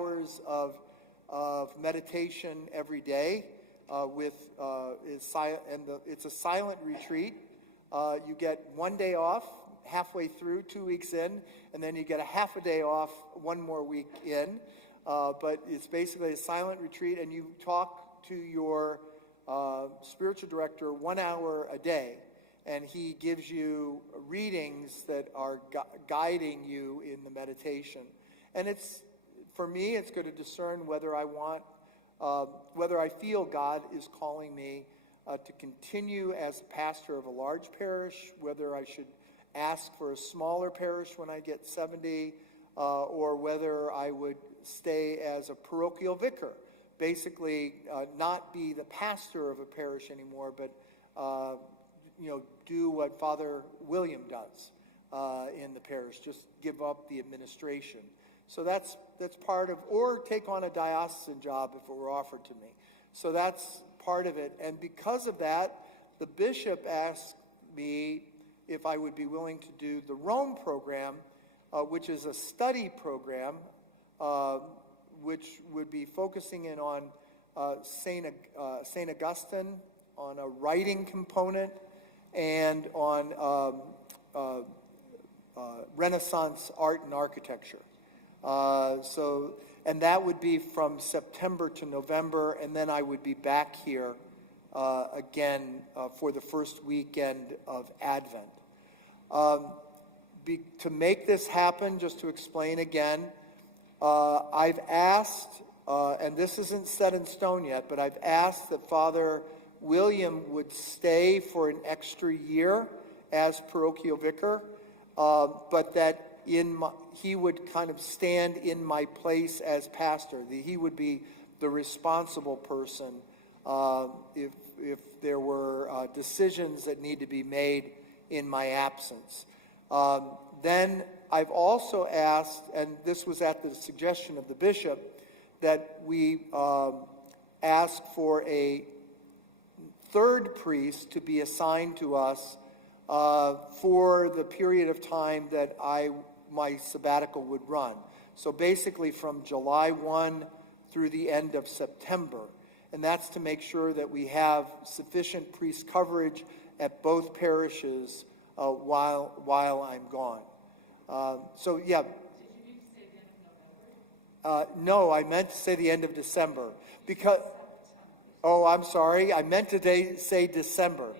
hours of meditation every day it's a silent retreat. You get 1 day off halfway through, 2 weeks in, and then you get a half a day off 1 more week in. But it's basically a silent retreat, and you talk to your spiritual director 1 hour a day, and he gives you readings that are guiding you in the meditation. And for me, it's going to discern whether I feel God is calling me to continue as pastor of a large parish, whether I should ask for a smaller parish when I get 70, or whether I would stay as a parochial vicar. Basically, not be the pastor of a parish anymore, but do what Father William does in the parish, just give up the administration. So that's part of, or take on a diocesan job if it were offered to me. So that's part of it. And because of that, the bishop asked me if I would be willing to do the Rome program, which is a study program, which would be focusing in on St. Augustine, on a writing component, and on Renaissance art and architecture. And that would be from September to November, and then I would be back here again for the first weekend of Advent. To make this happen, just to explain again, I've asked, and this isn't set in stone yet, but I've asked that Father William would stay for an extra year as parochial vicar, but that he would kind of stand in my place as pastor. He would be the responsible person if there were decisions that need to be made in my absence. Then I've also asked, and this was at the suggestion of the bishop, that we ask for a third priest to be assigned to us for the period of time that my sabbatical would run. So basically from July 1 through the end of September. And that's to make sure that we have sufficient priest coverage at both parishes while I'm gone. So yeah. Did you need to say the end of November? No, I meant to say the end of December. Because, I'm sorry. I meant to say December.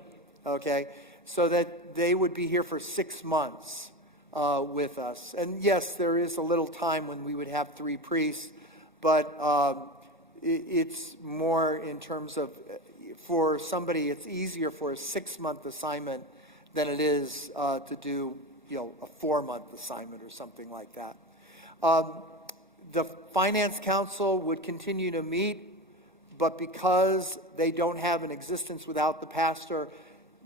Okay. So that they would be here for 6 months with us. And yes, there is a little time when we would have 3 priests, but it's more in terms of, for somebody, it's easier for a 6-month assignment than it is to do, a 4-month assignment or something like that. The Finance Council would continue to meet, but because they don't have an existence without the pastor,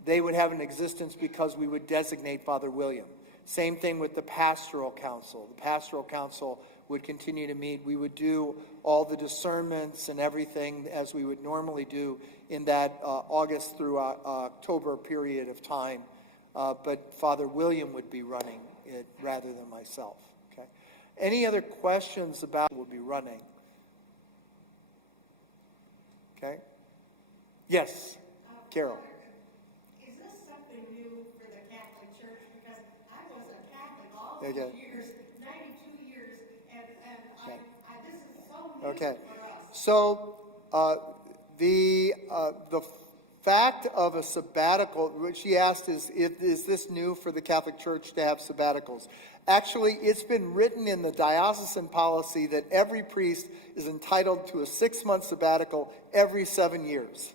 they would have an existence because we would designate Father William. Same thing with the Pastoral Council. The Pastoral Council would continue to meet. We would do all the discernments and everything as we would normally do in that August through October period of time. But Father William would be running it rather than myself. Okay. Any other questions about it will be running? Okay. Yes, Carol. Is this something new for the Catholic Church? Because I was a Catholic all those Okay. years, 92 years, and Okay. this is so new Okay. for us. So the fact of a sabbatical, what she asked is this new for the Catholic Church to have sabbaticals? Actually, it's been written in the diocesan policy that every priest is entitled to a 6-month sabbatical every 7 years.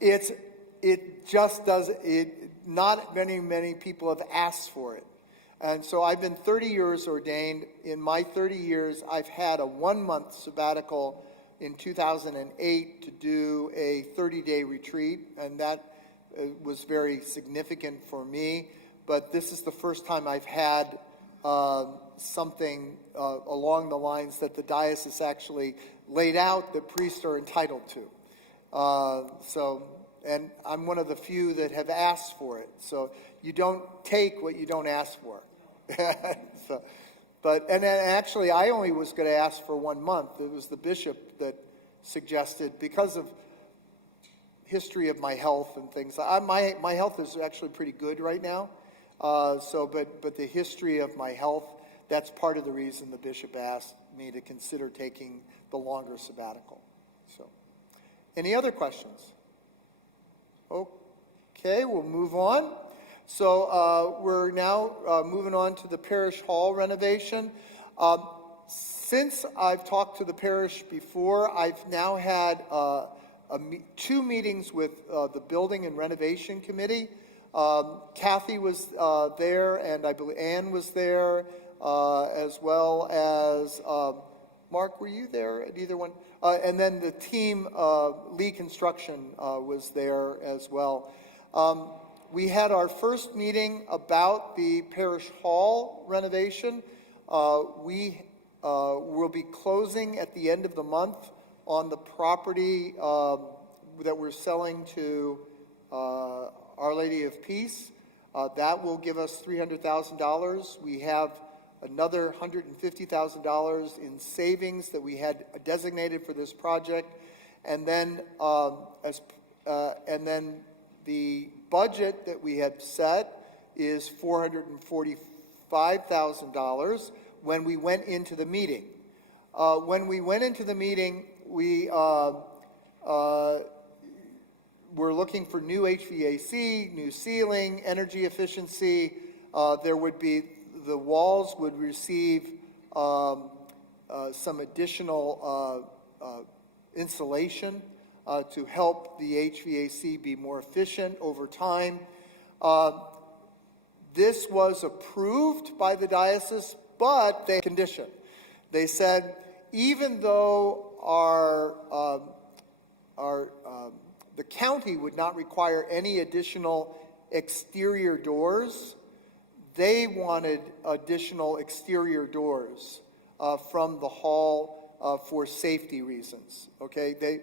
It just does it. Not many people have asked for it. And so I've been 30 years ordained. In my 30 years, I've had a 1-month sabbatical in 2008 to do a 30-day retreat, and that was very significant for me. But this is the first time I've had something along the lines that the diocese actually laid out that priests are entitled to. And I'm one of the few that have asked for it. So you don't take what you don't ask for. But, and then actually, I only was going to ask for 1 month. It was the bishop that suggested, because of history of my health and things. My health is actually pretty good right now. But the history of my health, that's part of the reason the bishop asked me to consider taking the longer sabbatical. So, any other questions? Okay, we'll move on. So we're now moving on to the parish hall renovation. Since I've talked to the parish before, I've now had 2 meetings with the Building and Renovation Committee. Kathy was there, and I believe Ann was there, as well as Mark, were you there at either one? And then the team, Lee Construction, was there as well. We had our first meeting about the parish hall renovation. We will be closing at the end of the month on the property that we're selling to Our Lady of Peace. That will give us $300,000. We have another $150,000 in savings that we had designated for this project, and then the budget that we had set is $445,000 when we went into the meeting. When we went into the meeting, we were looking for new HVAC, new ceiling, energy efficiency. There would be, the walls would receive some additional insulation to help the HVAC be more efficient over time. This was approved by the diocese, but they conditioned. They said, even though the county would not require any additional exterior doors, they wanted additional exterior doors from the hall for safety reasons. Okay, they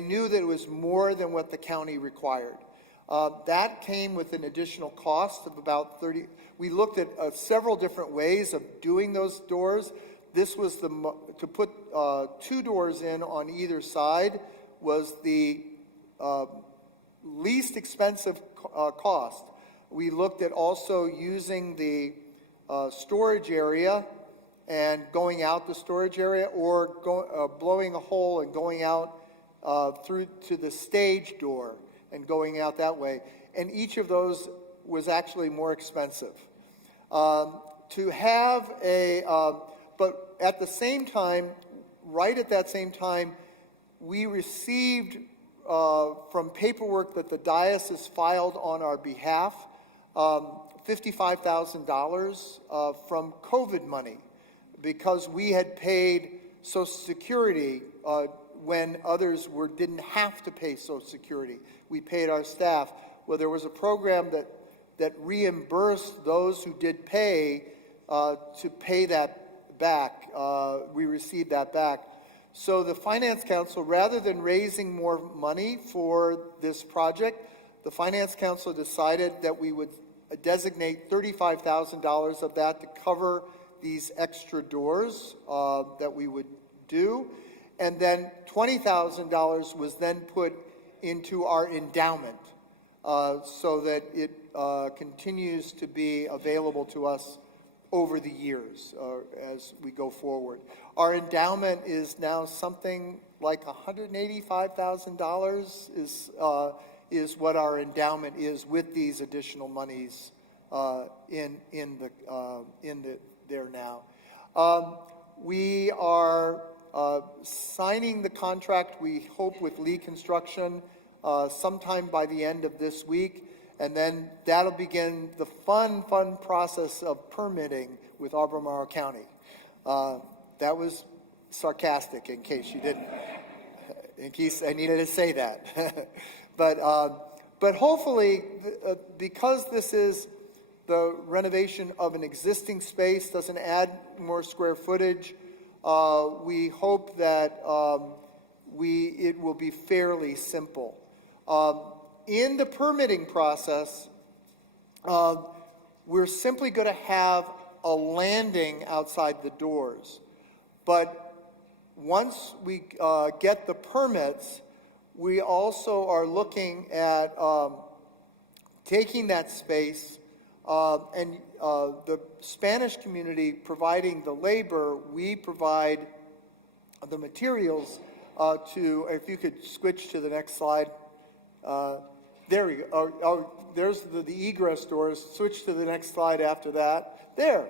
knew that it was more than what the county required. That came with an additional cost of about $30,000. We looked at several different ways of doing those doors. This was to put 2 doors in on either side was the least expensive cost. We looked at also using the storage area and going out the storage area, or blowing a hole and going out through to the stage door and going out that way. And each of those was actually more expensive. To have but at the same time, right at that same time, we received from paperwork that the diocese filed on our behalf, $55,000 from COVID money, because we had paid Social Security when others didn't have to pay Social Security. We paid our staff. Well, there was a program that reimbursed those who did pay to pay that back. We received that back. So the Finance Council, rather than raising more money for this project, the Finance Council decided that we would designate $35,000 of that to cover these extra doors that we would do. And then $20,000 was then put into our endowment so that it continues to be available to us over the years as we go forward. Our endowment is now something like $185,000 is what our endowment is with these additional monies there now. We are signing the contract, we hope, with Lee Construction sometime by the end of this week, and then that'll begin the fun process of permitting with Albemarle County. That was sarcastic, in case you didn't, in case I needed to say that. But hopefully, because this is the renovation of an existing space, doesn't add more square footage, we hope that it will be fairly simple. In the permitting process, we're simply going to have a landing outside the doors. But once we get the permits, we also are looking at taking that space and the Spanish community providing the labor, we provide the materials to, if you could switch to the next slide. There we go. There's the egress doors. Switch to the next slide after that. There.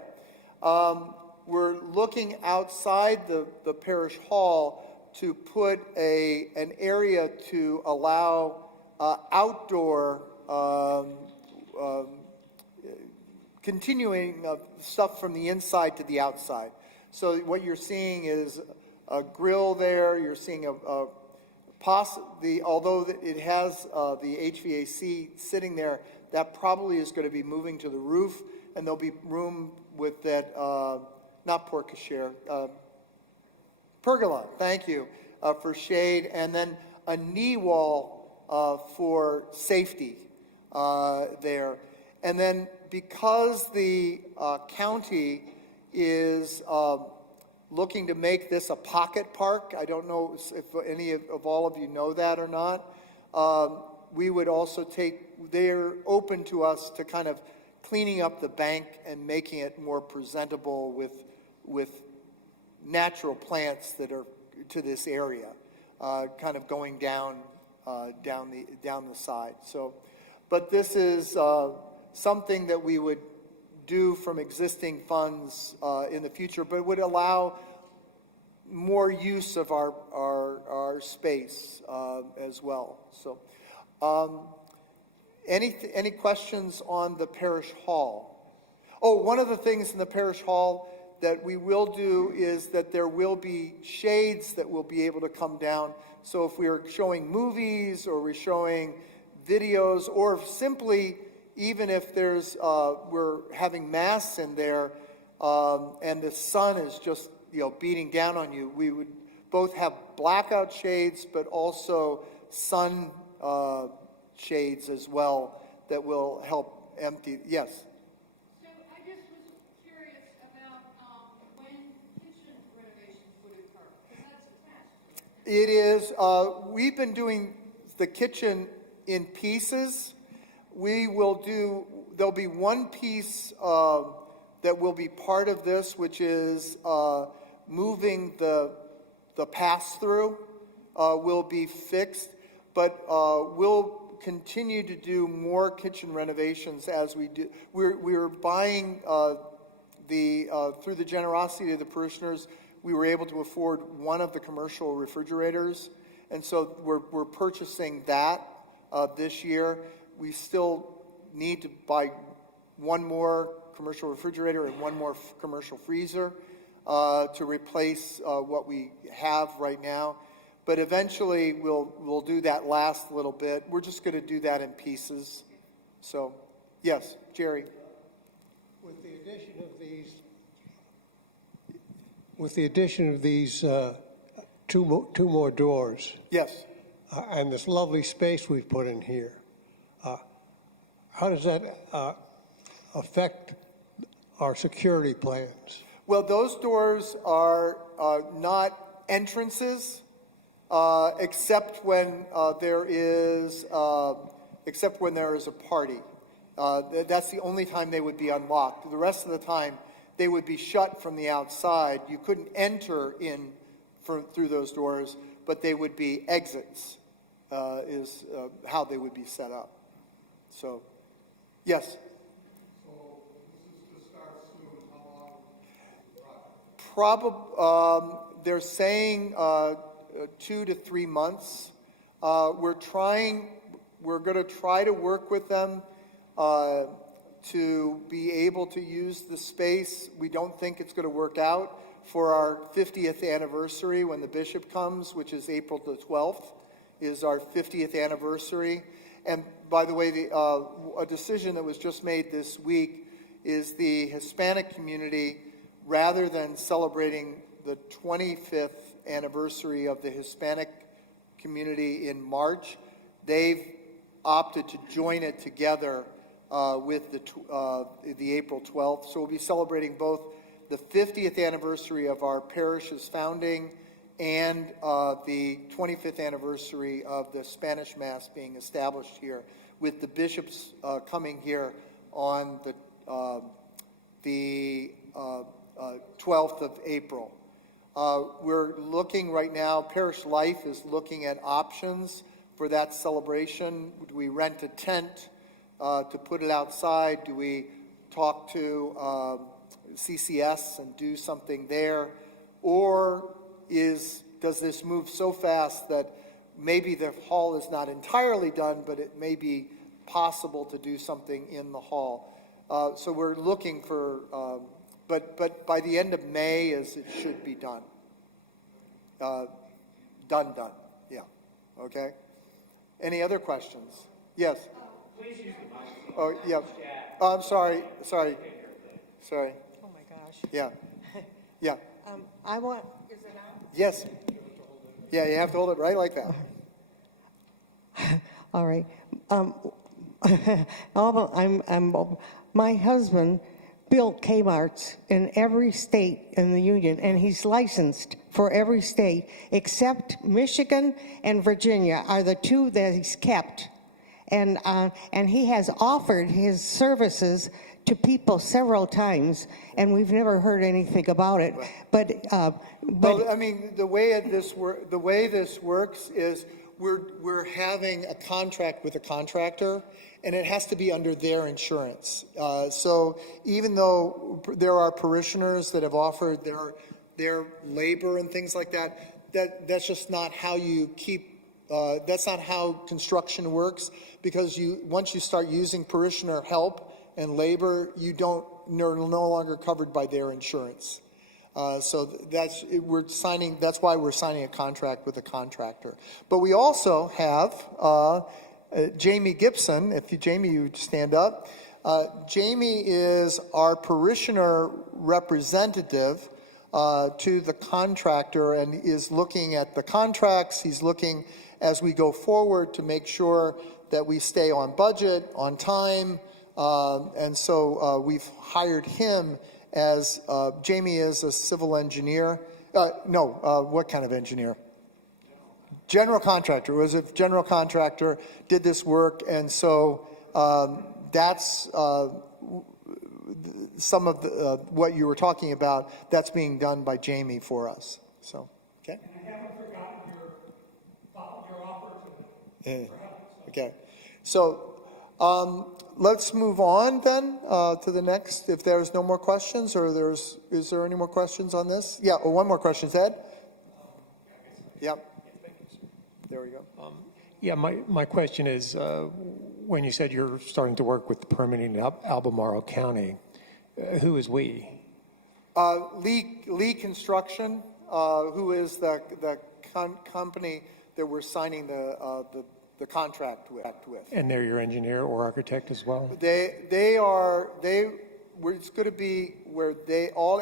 We're looking outside the parish hall to put an area to allow outdoor continuing stuff from the inside to the outside. So what you're seeing is a grill there. You're seeing although it has the HVAC sitting there, that probably is going to be moving to the roof, and there'll be room with that, not porte cochere, pergola, thank you, for shade, and then a knee wall for safety there. And then because the county is looking to make this a pocket park, I don't know if any of all of you know that or not, we would also they're open to us to kind of cleaning up the bank and making it more presentable with natural plants that are to this area, kind of going down the side. So, but this is something that we would do from existing funds in the future, but it would allow more use of our space as well. So, any questions on the parish hall? Oh, one of the things in the parish hall that we will do is that there will be shades that will be able to come down. So if we are showing movies or we're showing videos, or simply even if there's we're having mass in there and the sun is just beating down on you, we would both have blackout shades but also sun shades as well that will help empty. Yes. So I just was curious about when kitchen renovations would occur, because that's attached. It is. We've been doing the kitchen in pieces. We will do. There'll be one piece that will be part of this, which is moving the pass-through. Will be fixed, but we'll continue to do more kitchen renovations as we do. We're buying through the generosity of the parishioners, we were able to afford one of the commercial refrigerators, and so we're purchasing that this year. We still need to buy one more commercial refrigerator and one more commercial freezer to replace what we have right now. But eventually we'll do that last little bit. We're just going to do that in pieces. So, yes, Jerry. With the addition of these two more doors, Yes. and this lovely space we've put in here, how does that affect our security plans? Well, those doors are not entrances, except when there is a party. That's the only time they would be unlocked. The rest of the time, they would be shut from the outside. You couldn't enter in through those doors, but they would be exits. Is how they would be set up. So, yes. So this is to start soon. How long? Probably, they're saying 2 to 3 months. We're going to try to work with them to be able to use the space. We don't think it's going to work out for our 50th anniversary when the bishop comes, which is April the 12th, is our 50th anniversary. And by the way, a decision that was just made this week is the Hispanic community, rather than celebrating the 25th anniversary of the Hispanic community in March, they've opted to join it together with the April 12th. So we'll be celebrating both the 50th anniversary of our parish's founding and the 25th anniversary of the Spanish Mass being established here, with the bishops coming here on the 12th of April. We're looking right now, Parish Life is looking at options for that celebration. Do we rent a tent to put it outside? Do we talk to CCS and do something there? Or does this move so fast that maybe the hall is not entirely done, but it may be possible to do something in the hall? So we're looking for, but by the end of May, as it should be done. Done, yeah, okay? Any other questions? Yes? Please use the mic. Oh, yeah. Oh, I'm sorry. Oh, my gosh. Yeah. Yeah. I want, is it on? Yes. Yeah, you have to hold it right like that. All right. My husband built Kmart's in every state in the union, and he's licensed for every state except Michigan and Virginia are the two that he's kept. And he has offered his services to people several times, and we've never heard anything about it. But Well, I mean, the way this works is we're having a contract with a contractor, and it has to be under their insurance. So even though there are parishioners that have offered their labor and things like that, that's just not how you keep. That's not how construction works, because once you start using parishioner help and labor, you're no longer covered by their insurance. So that's why we're signing a contract with a contractor. But we also have Jamie Gibson. Jamie, you stand up. Jamie is our parishioner representative to the contractor and is looking at the contracts. He's looking as we go forward to make sure that we stay on budget, on time. And so we've hired him as Jamie is a civil engineer. What kind of engineer? General contractor. Was a general contractor, did this work, and so that's some of what you were talking about. That's being done by Jamie for us. So, okay. And I haven't forgotten your offer to Okay. So let's move on then to the next. If there's no more questions, or is there any more questions on this? Yeah. Oh, one more question, Ed. Yep. There we go. Yeah, my question is, when you said you're starting to work with the permitting in Albemarle County, who is we? Lee Construction, who is the company that we're signing the contract with. And they're your engineer or architect as well? It's going to be where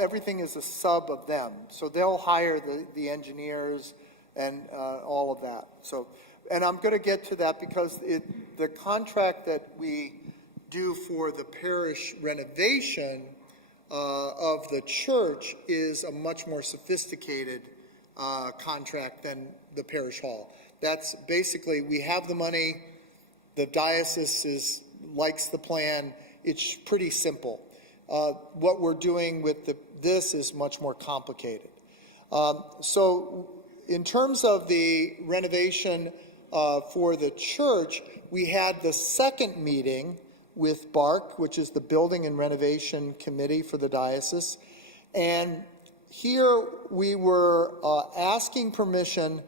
everything is a sub of them. So they'll hire the engineers and all of that. So, and I'm going to get to that because the contract that we do for the parish renovation of the church is a much more sophisticated contract than the parish hall. That's basically, we have the money, the diocese likes the plan, it's pretty simple. What we're doing with this is much more complicated. So in terms of the renovation for the church, we had the second meeting with BARC, which is the Building and Renovation Committee for the diocese. And here we were asking permission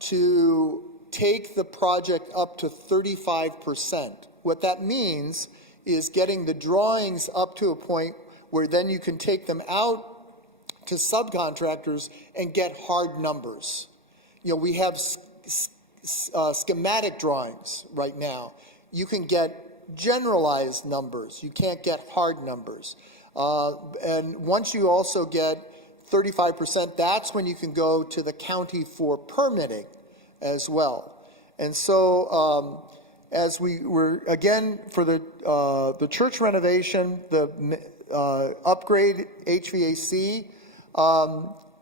to take the project up to 35%. What that means is getting the drawings up to a point where then you can take them out to subcontractors and get hard numbers. We have schematic drawings right now. You can get generalized numbers. You can't get hard numbers. And once you also get 35%, that's when you can go to the county for permitting as well. And so, as we were, again, for the church renovation, the upgrade HVAC,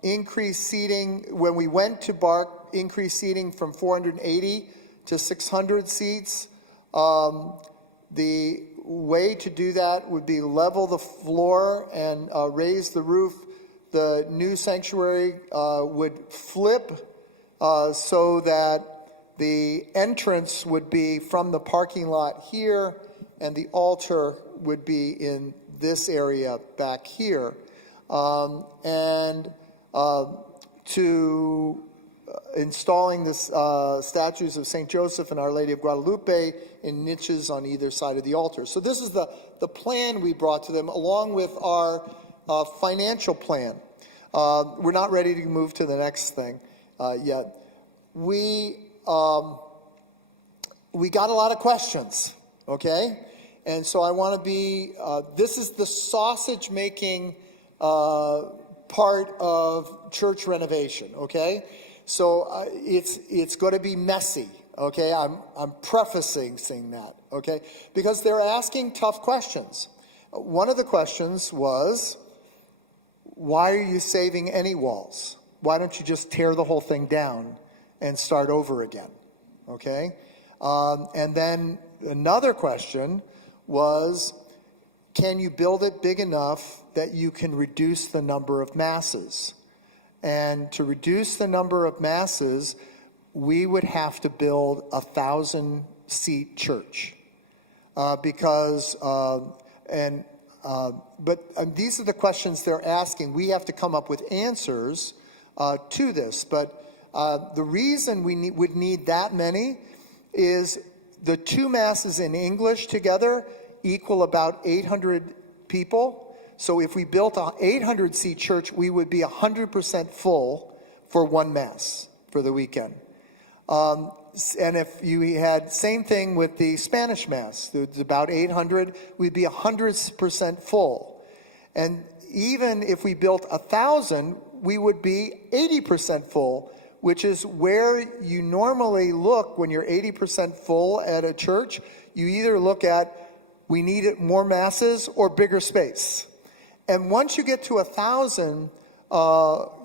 increased seating, when we went to BARC, increased seating from 480 to 600 seats. The way to do that would be level the floor and raise the roof. The new sanctuary would flip so that the entrance would be from the parking lot here, and the altar would be in this area back here. To installing the statues of St. Joseph and Our Lady of Guadalupe in niches on either side of the altar. So this is the plan we brought to them, along with our financial plan. We're not ready to move to the next thing yet. We got a lot of questions, okay? And so I want to be, this is the sausage making part of church renovation, okay? So it's going to be messy, okay? I'm prefacing that, okay? Because they're asking tough questions. One of the questions was, why are you saving any walls? Why don't you just tear the whole thing down and start over again, okay? And then another question was, can you build it big enough that you can reduce the number of masses? And to reduce the number of masses, we would have to build a 1,000-seat church. But these are the questions they're asking. We have to come up with answers to this. But the reason we would need that many is the two masses in English together equal about 800 people. So if we built an 800-seat church, we would be 100% full for one mass for the weekend. And if you had same thing with the Spanish mass, it's about 800, we'd be 100% full. And even if we built 1,000, we would be 80% full, which is where you normally look when you're 80% full at a church. You either look at, we need more masses or bigger space. And once you get to 1,000,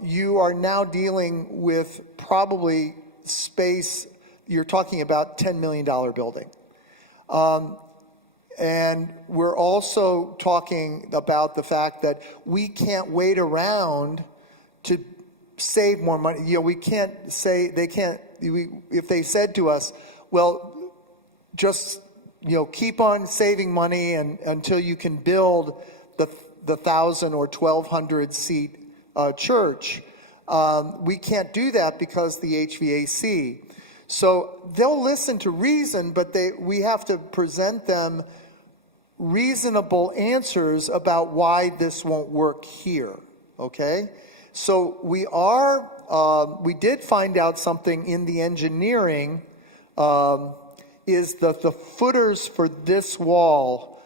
you are now dealing with probably space, you're talking about $10 million building. And we're also talking about the fact that we can't wait around to save more money. You know, we can't say, if they said to us, well, just, keep on saving money and until you can build the 1,000 or 1,200 seat church, we can't do that because the HVAC. So they'll listen to reason, but we have to present them reasonable answers about why this won't work here, okay? So we did find out something in the engineering, is that the footers for this wall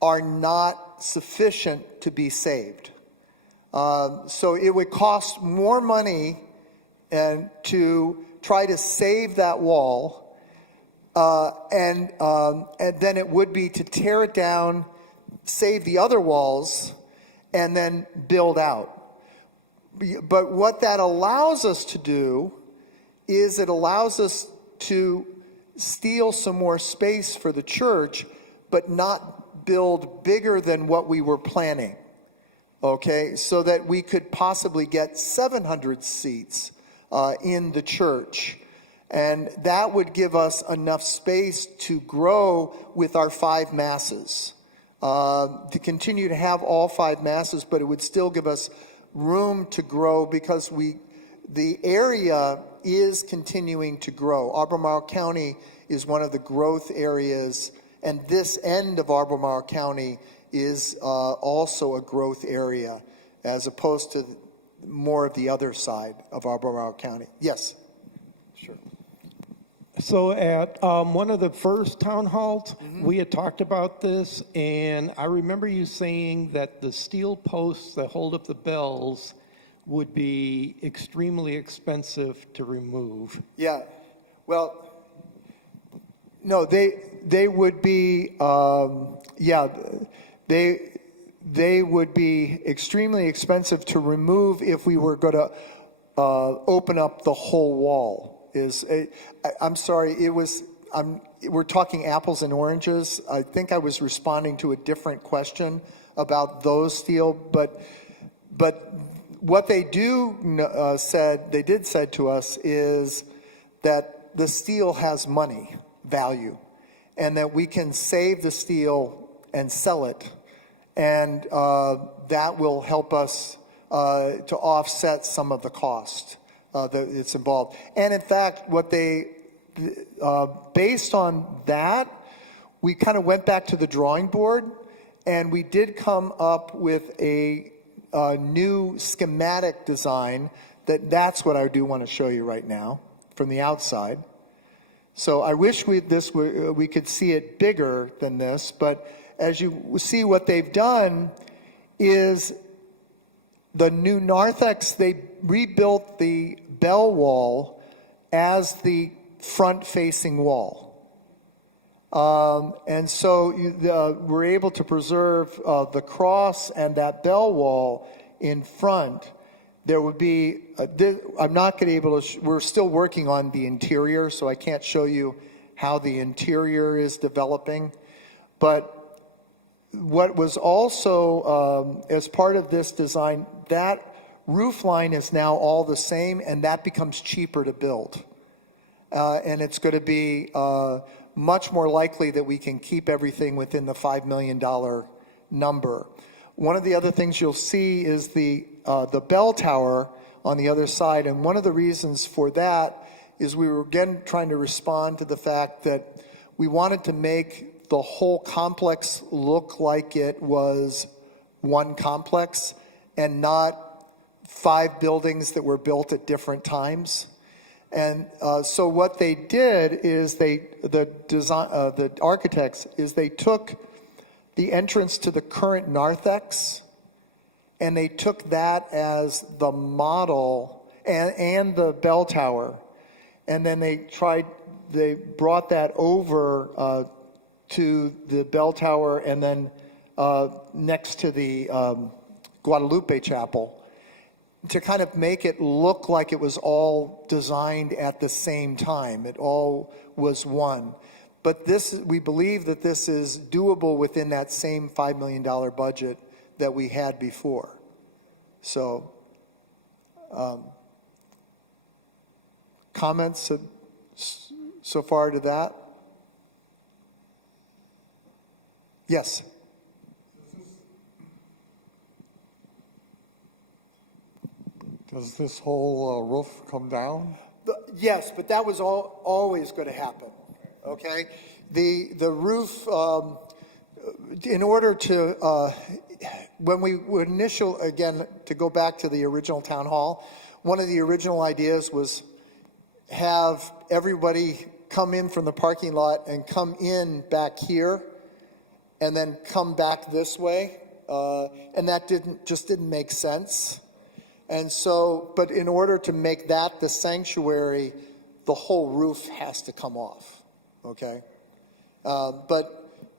are not sufficient to be saved. So it would cost more money to try to save that wall, and then it would be to tear it down, save the other walls, and then build out. But what that allows us to do is it allows us to steal some more space for the church, but not build bigger than what we were planning. Okay, so that we could possibly get 700 seats in the church. And that would give us enough space to grow with our 5 masses. To continue to have all 5 masses, but it would still give us room to grow because the area is continuing to grow. Albemarle County is one of the growth areas, and this end of Albemarle County is also a growth area as opposed to more of the other side of Albemarle County. Yes. Sure. So at one of the first town halls, we had talked about this, and I remember you saying that the steel posts that hold up the bells would be extremely expensive to remove. Yeah. Well, No, they would be, yeah, they would be extremely expensive to remove if we were going to open up the whole wall. I'm sorry, we're talking apples and oranges. I think I was responding to a different question about those steel, but what they did said to us is that the steel has money value, and that we can save the steel and sell it, and that will help us to offset some of the cost that's involved. And in fact, based on that, we kind of went back to the drawing board, and we did come up with a new schematic design that's what I do want to show you right now from the outside. So I wish we could see it bigger than this, but as you see, what they've done is the new narthex, they rebuilt the bell wall as the front-facing wall. And so we're able to preserve the cross and that bell wall in front. There would be, I'm not going to be able to, we're still working on the interior, so I can't show you how the interior is developing. But what was also, as part of this design, that roof line is now all the same, and that becomes cheaper to build. And it's going to be much more likely that we can keep everything within the $5 million number. One of the other things you'll see is the bell tower on the other side, and one of the reasons for that is we were again trying to respond to the fact that we wanted to make the whole complex look like it was one complex and not 5 buildings that were built at different times. And so what they did is the architects took the entrance to the current narthex, and they took that as the model and the bell tower, and then they brought that over to the bell tower, and then next to the Guadalupe Chapel, to kind of make it look like it was all designed at the same time. It all was one. But we believe that this is doable within that same $5 million budget that we had before. So, comments so far to that? Yes. Does this whole roof come down? Yes, but that was always going to happen. Okay, the roof. In order to, when we would to go back to the original town hall, one of the original ideas was have everybody come in from the parking lot and come in back here, and then come back this way, and that didn't make sense. And so, but in order to make that the sanctuary, the whole roof has to come off, okay? But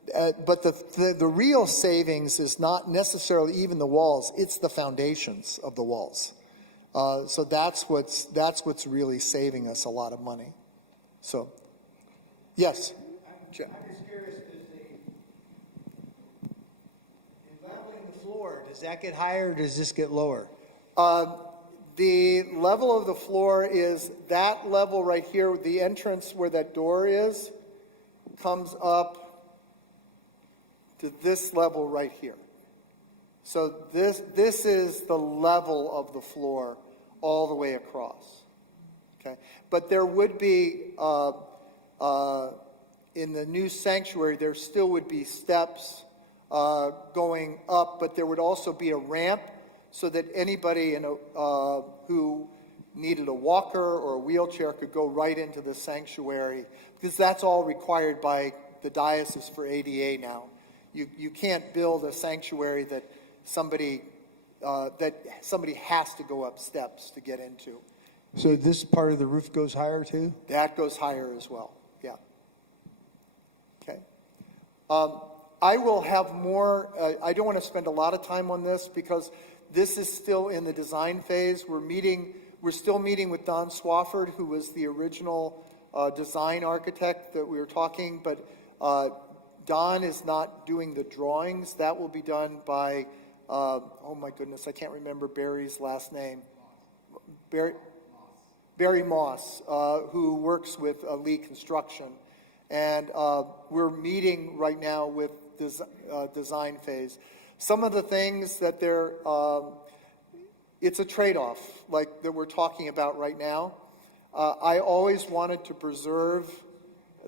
the real savings is not necessarily even the walls; it's the foundations of the walls. So that's what's really saving us a lot of money. So, yes. I'm just curious, leveling the floor, does that get higher or does this get lower? The level of the floor is that level right here. The entrance where that door is comes up to this level right here. So this is the level of the floor all the way across. Okay, but there would be in the new sanctuary there still would be steps going up, but there would also be a ramp, so that anybody who needed a walker or a wheelchair could go right into the sanctuary, because that's all required by the diocese for ADA now. You can't build a sanctuary that somebody has to go up steps to get into. So this part of the roof goes higher too? That goes higher as well, yeah. I will have more, I don't want to spend a lot of time on this because this is still in the design phase. We're still meeting with Don Swafford, who was the original design architect that we were talking, but Don is not doing the drawings. That will be done by, oh my goodness, I can't remember Barry's last name. Barry Moss, who works with Lee Construction. And we're meeting right now with design phase. Some of the things that it's a trade-off, like that we're talking about right now. I always wanted to preserve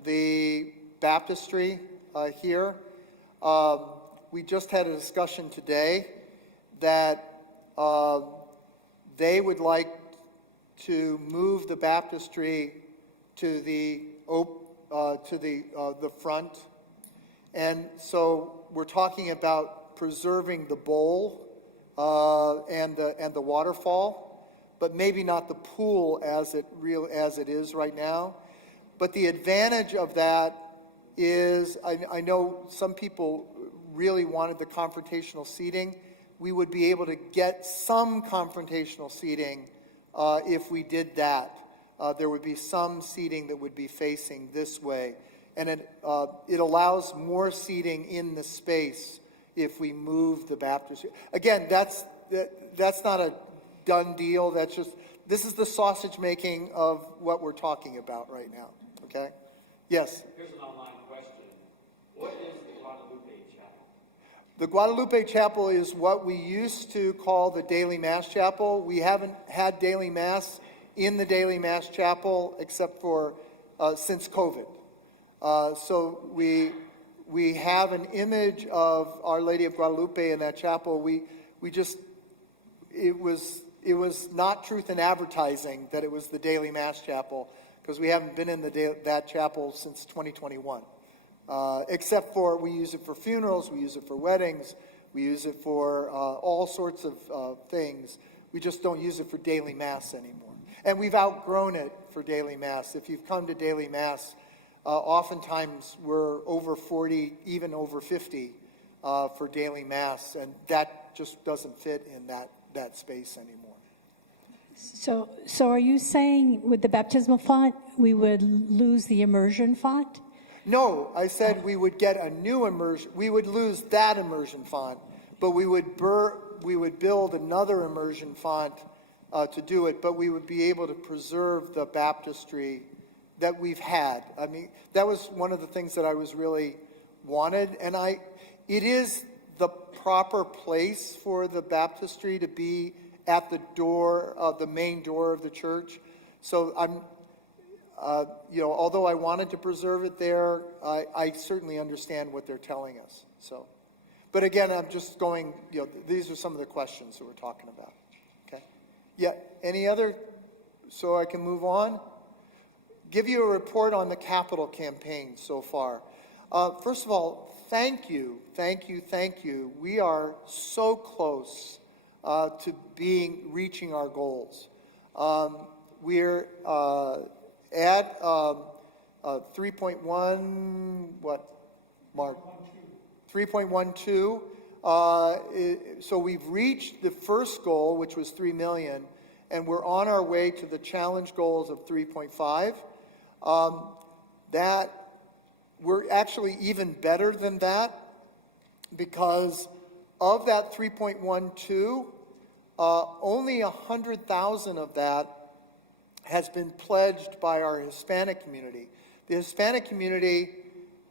the baptistry here. We just had a discussion today that they would like to move the baptistry to the front, and so we're talking about preserving the bowl and the waterfall, but maybe not the pool as it is right now. But the advantage of that is, I know some people really wanted the confrontational seating. We would be able to get some confrontational seating if we did that. There would be some seating that would be facing this way. And it allows more seating in the space if we move the baptistry. Again, that's not a done deal. This is the sausage making of what we're talking about right now. Okay? Yes? Here's an online question. What is the Guadalupe Chapel? The Guadalupe Chapel is what we used to call the Daily Mass Chapel. We haven't had Daily Mass in the Daily Mass Chapel except for since COVID. So we have an image of Our Lady of Guadalupe in that chapel. It was not truth in advertising that it was the Daily Mass Chapel, because we haven't been in that chapel since 2021. Except for we use it for funerals, we use it for weddings, we use it for all sorts of things. We just don't use it for daily Mass anymore. And we've outgrown it for daily Mass. If you've come to daily Mass, oftentimes we're over 40, even over 50 for daily Mass, and that just doesn't fit in that space anymore. So are you saying with the baptismal font, we would lose the immersion font? No, I said we would get a new immersion. We would lose that immersion font, but we would build another immersion font to do it, but we would be able to preserve the baptistry that we've had. I mean, that was one of the things that I was really wanted, and it is the proper place for the baptistry to be at the door of the main door of the church. So I'm, although I wanted to preserve it there, I certainly understand what they're telling us. So, but again, I'm just going, these are some of the questions that we're talking about. Okay. Yeah. Any other, so I can move on? Give you a report on the capital campaign so far. First of all, thank you. We are so close to reaching our goals. We're at 3.1, what, Mark? 3.12. So we've reached the first goal, which was 3 million, and we're on our way to the challenge goals of 3.5. That we're actually even better than that, because of that 3.12, only 100,000 of that has been pledged by our Hispanic community. The Hispanic community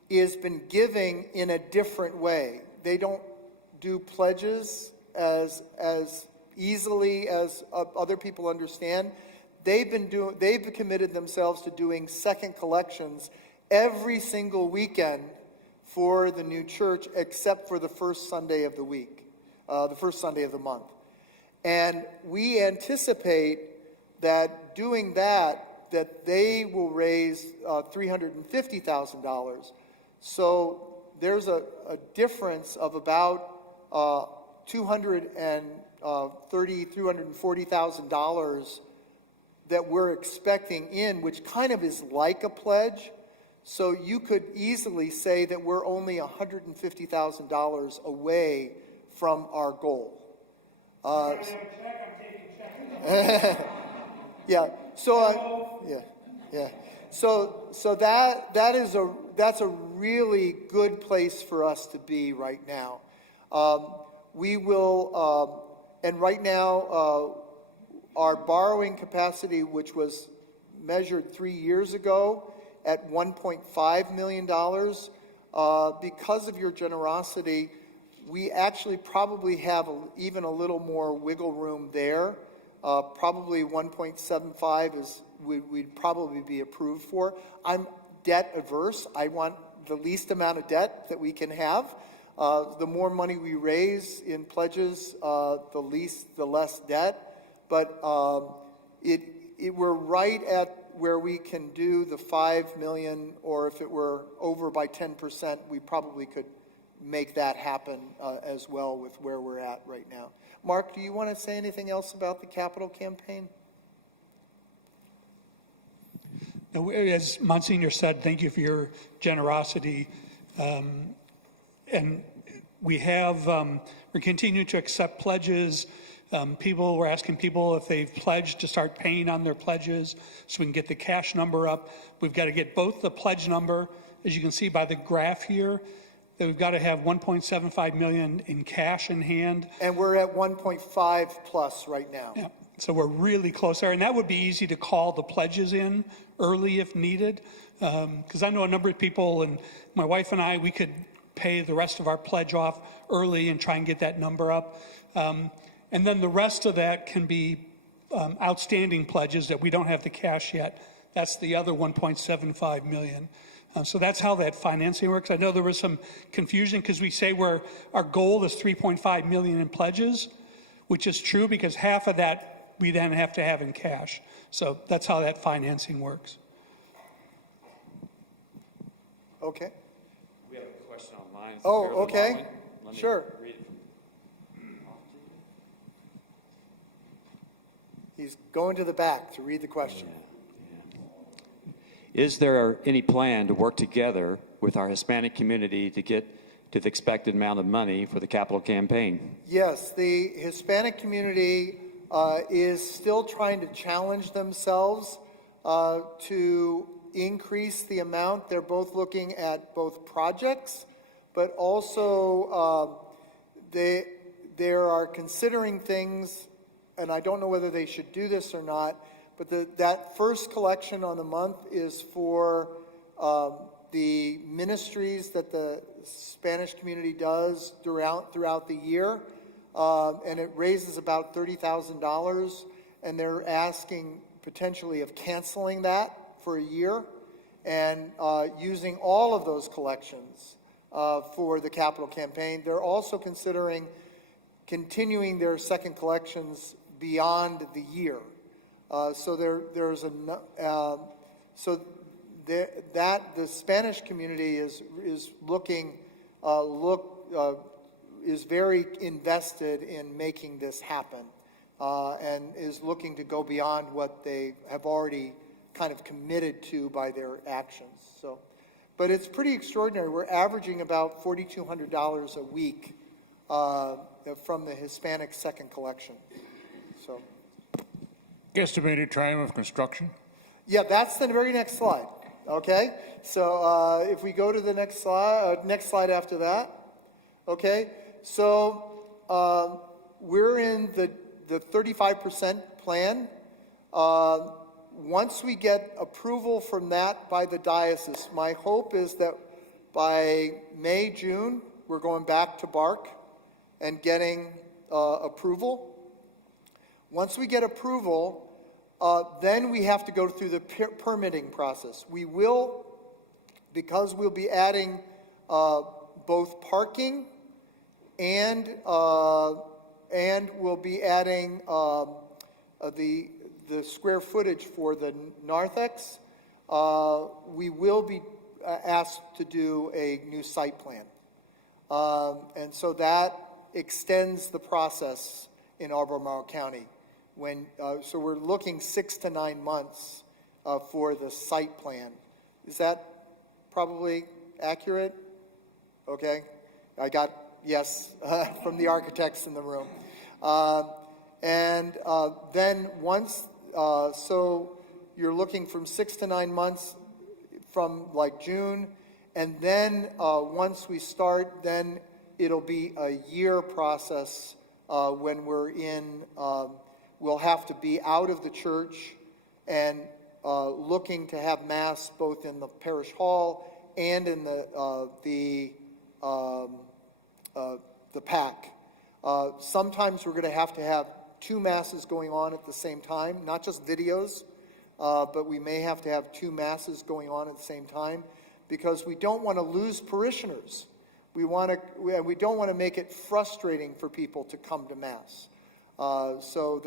has been giving in a different way. They don't do pledges as easily as other people understand. They've committed themselves to doing second collections every single weekend for the new church, except for the first Sunday of the week, the first Sunday of the month. And we anticipate that doing that they will raise $350,000. So there's a difference of about $240,000 that we're expecting in, which kind of is like a pledge. So you could easily say that we're only $150,000 away from our goal. Yeah. So So that's a really good place for us to be right now. We will, and right now, our borrowing capacity, which was measured 3 years ago at $1.5 million, because of your generosity, we actually probably have even a little more wiggle room there. Probably 1.75 is we'd probably be approved for. I'm debt averse. I want the least amount of debt that we can have. The more money we raise in pledges, the less debt. But we're right at where we can do the 5 million, or if it were over by 10%, we probably could make that happen as well with where we're at right now. Mark, do you want to say anything else about the capital campaign? No, as Monsignor said, thank you for your generosity. And we have, we're continuing to accept pledges. We're asking people if they've pledged to start paying on their pledges so we can get the cash number up. We've got to get both the pledge number, as you can see by the graph here, that we've got to have 1.75 million in cash in hand. And we're at 1.5 plus right now. Yeah. So we're really close there, and that would be easy to call the pledges in early if needed, because I know a number of people, and my wife and I, we could pay the rest of our pledge off early and try and get that number up. And then the rest of that can be outstanding pledges that we don't have the cash yet. That's the other 1.75 million. So that's how that financing works. I know there was some confusion because we say our goal is 3.5 million in pledges, which is true because half of that we then have to have in cash. So that's how that financing works. Okay. We have a question online. Oh, okay. Sure. Read it. He's going to the back to read the question. Is there any plan to work together with our Hispanic community to get to the expected amount of money for the capital campaign? Yes, the Hispanic community is still trying to challenge themselves to increase the amount. They're both looking at both projects, but also they are considering things, and I don't know whether they should do this or not, but that first collection on the month is for the ministries that the Spanish community does throughout the year, and it raises about $30,000, and they're asking potentially of canceling that for a year and using all of those collections for the capital campaign. They're also considering continuing their second collections beyond the year. So the Spanish community is looking is very invested in making this happen, and is looking to go beyond what they have already kind of committed to by their actions. So, but it's pretty extraordinary. We're averaging about $4,200 a week from the Hispanic second collection. So. Estimated time of construction? Yeah, that's the very next slide. Okay, so if we go to the next slide after that. Okay, so we're in the 35% plan. Once we get approval from that by the diocese, my hope is that by May, June, we're going back to BARC and getting approval. Once we get approval, then we have to go through the permitting process. We will, because we'll be adding both parking and we'll be adding the square footage for the narthex. We will be asked to do a new site plan, and so that extends the process in Albemarle County. So we're looking 6 to 9 months for the site plan. Is that probably accurate? Okay, I got yes from the architects in the room. Then once, so you're looking from 6 to 9 months from like June, and then once we start, then it'll be a year process when we're in, we'll have to be out of the church and looking to have Mass both in the parish hall and in the PAC. Sometimes we're going to have 2 Masses going on at the same time, not just videos, but we may have to have 2 Masses going on at the same time because we don't want to lose parishioners. We don't want to make it frustrating for people to come to Mass. So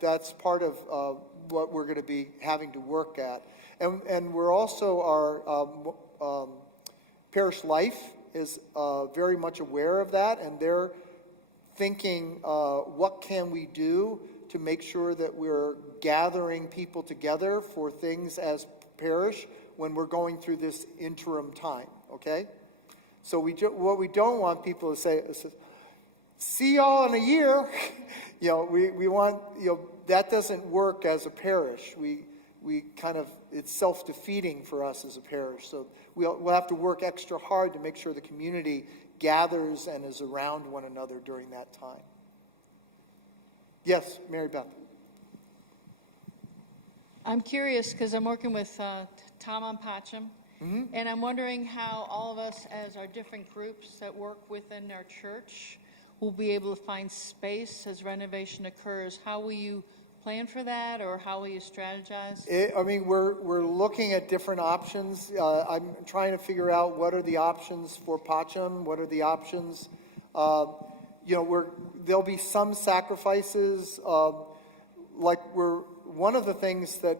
that's part of what we're going to be having to work at. And we're also, our parish life is very much aware of that, and they're thinking, what can we do to make sure that we're gathering people together for things as parish when we're going through this interim time, okay? So what we don't want people to say is, see y'all in a year. We want, that doesn't work as a parish. We kind of, it's self-defeating for us as a parish. So we'll have to work extra hard to make sure the community gathers and is around one another during that time. Yes, Mary Beth. I'm curious because I'm working with Tom on Patcham, and I'm wondering how all of us as our different groups that work within our church will be able to find space as renovation occurs. How will you plan for that, or how will you strategize? We're looking at different options. I'm trying to figure out what are the options for Patcham, what are the options. There'll be some sacrifices. One of the things that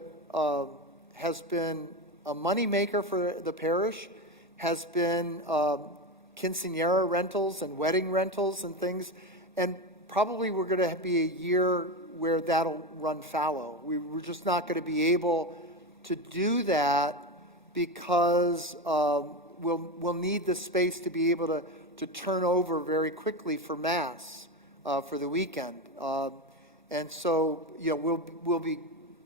has been a moneymaker for the parish has been quinceañera rentals and wedding rentals and things. And probably we're going to be a year where that'll run fallow. We're just not going to be able to do that because we'll need the space to be able to turn over very quickly for Mass for the weekend. And so, we'll be,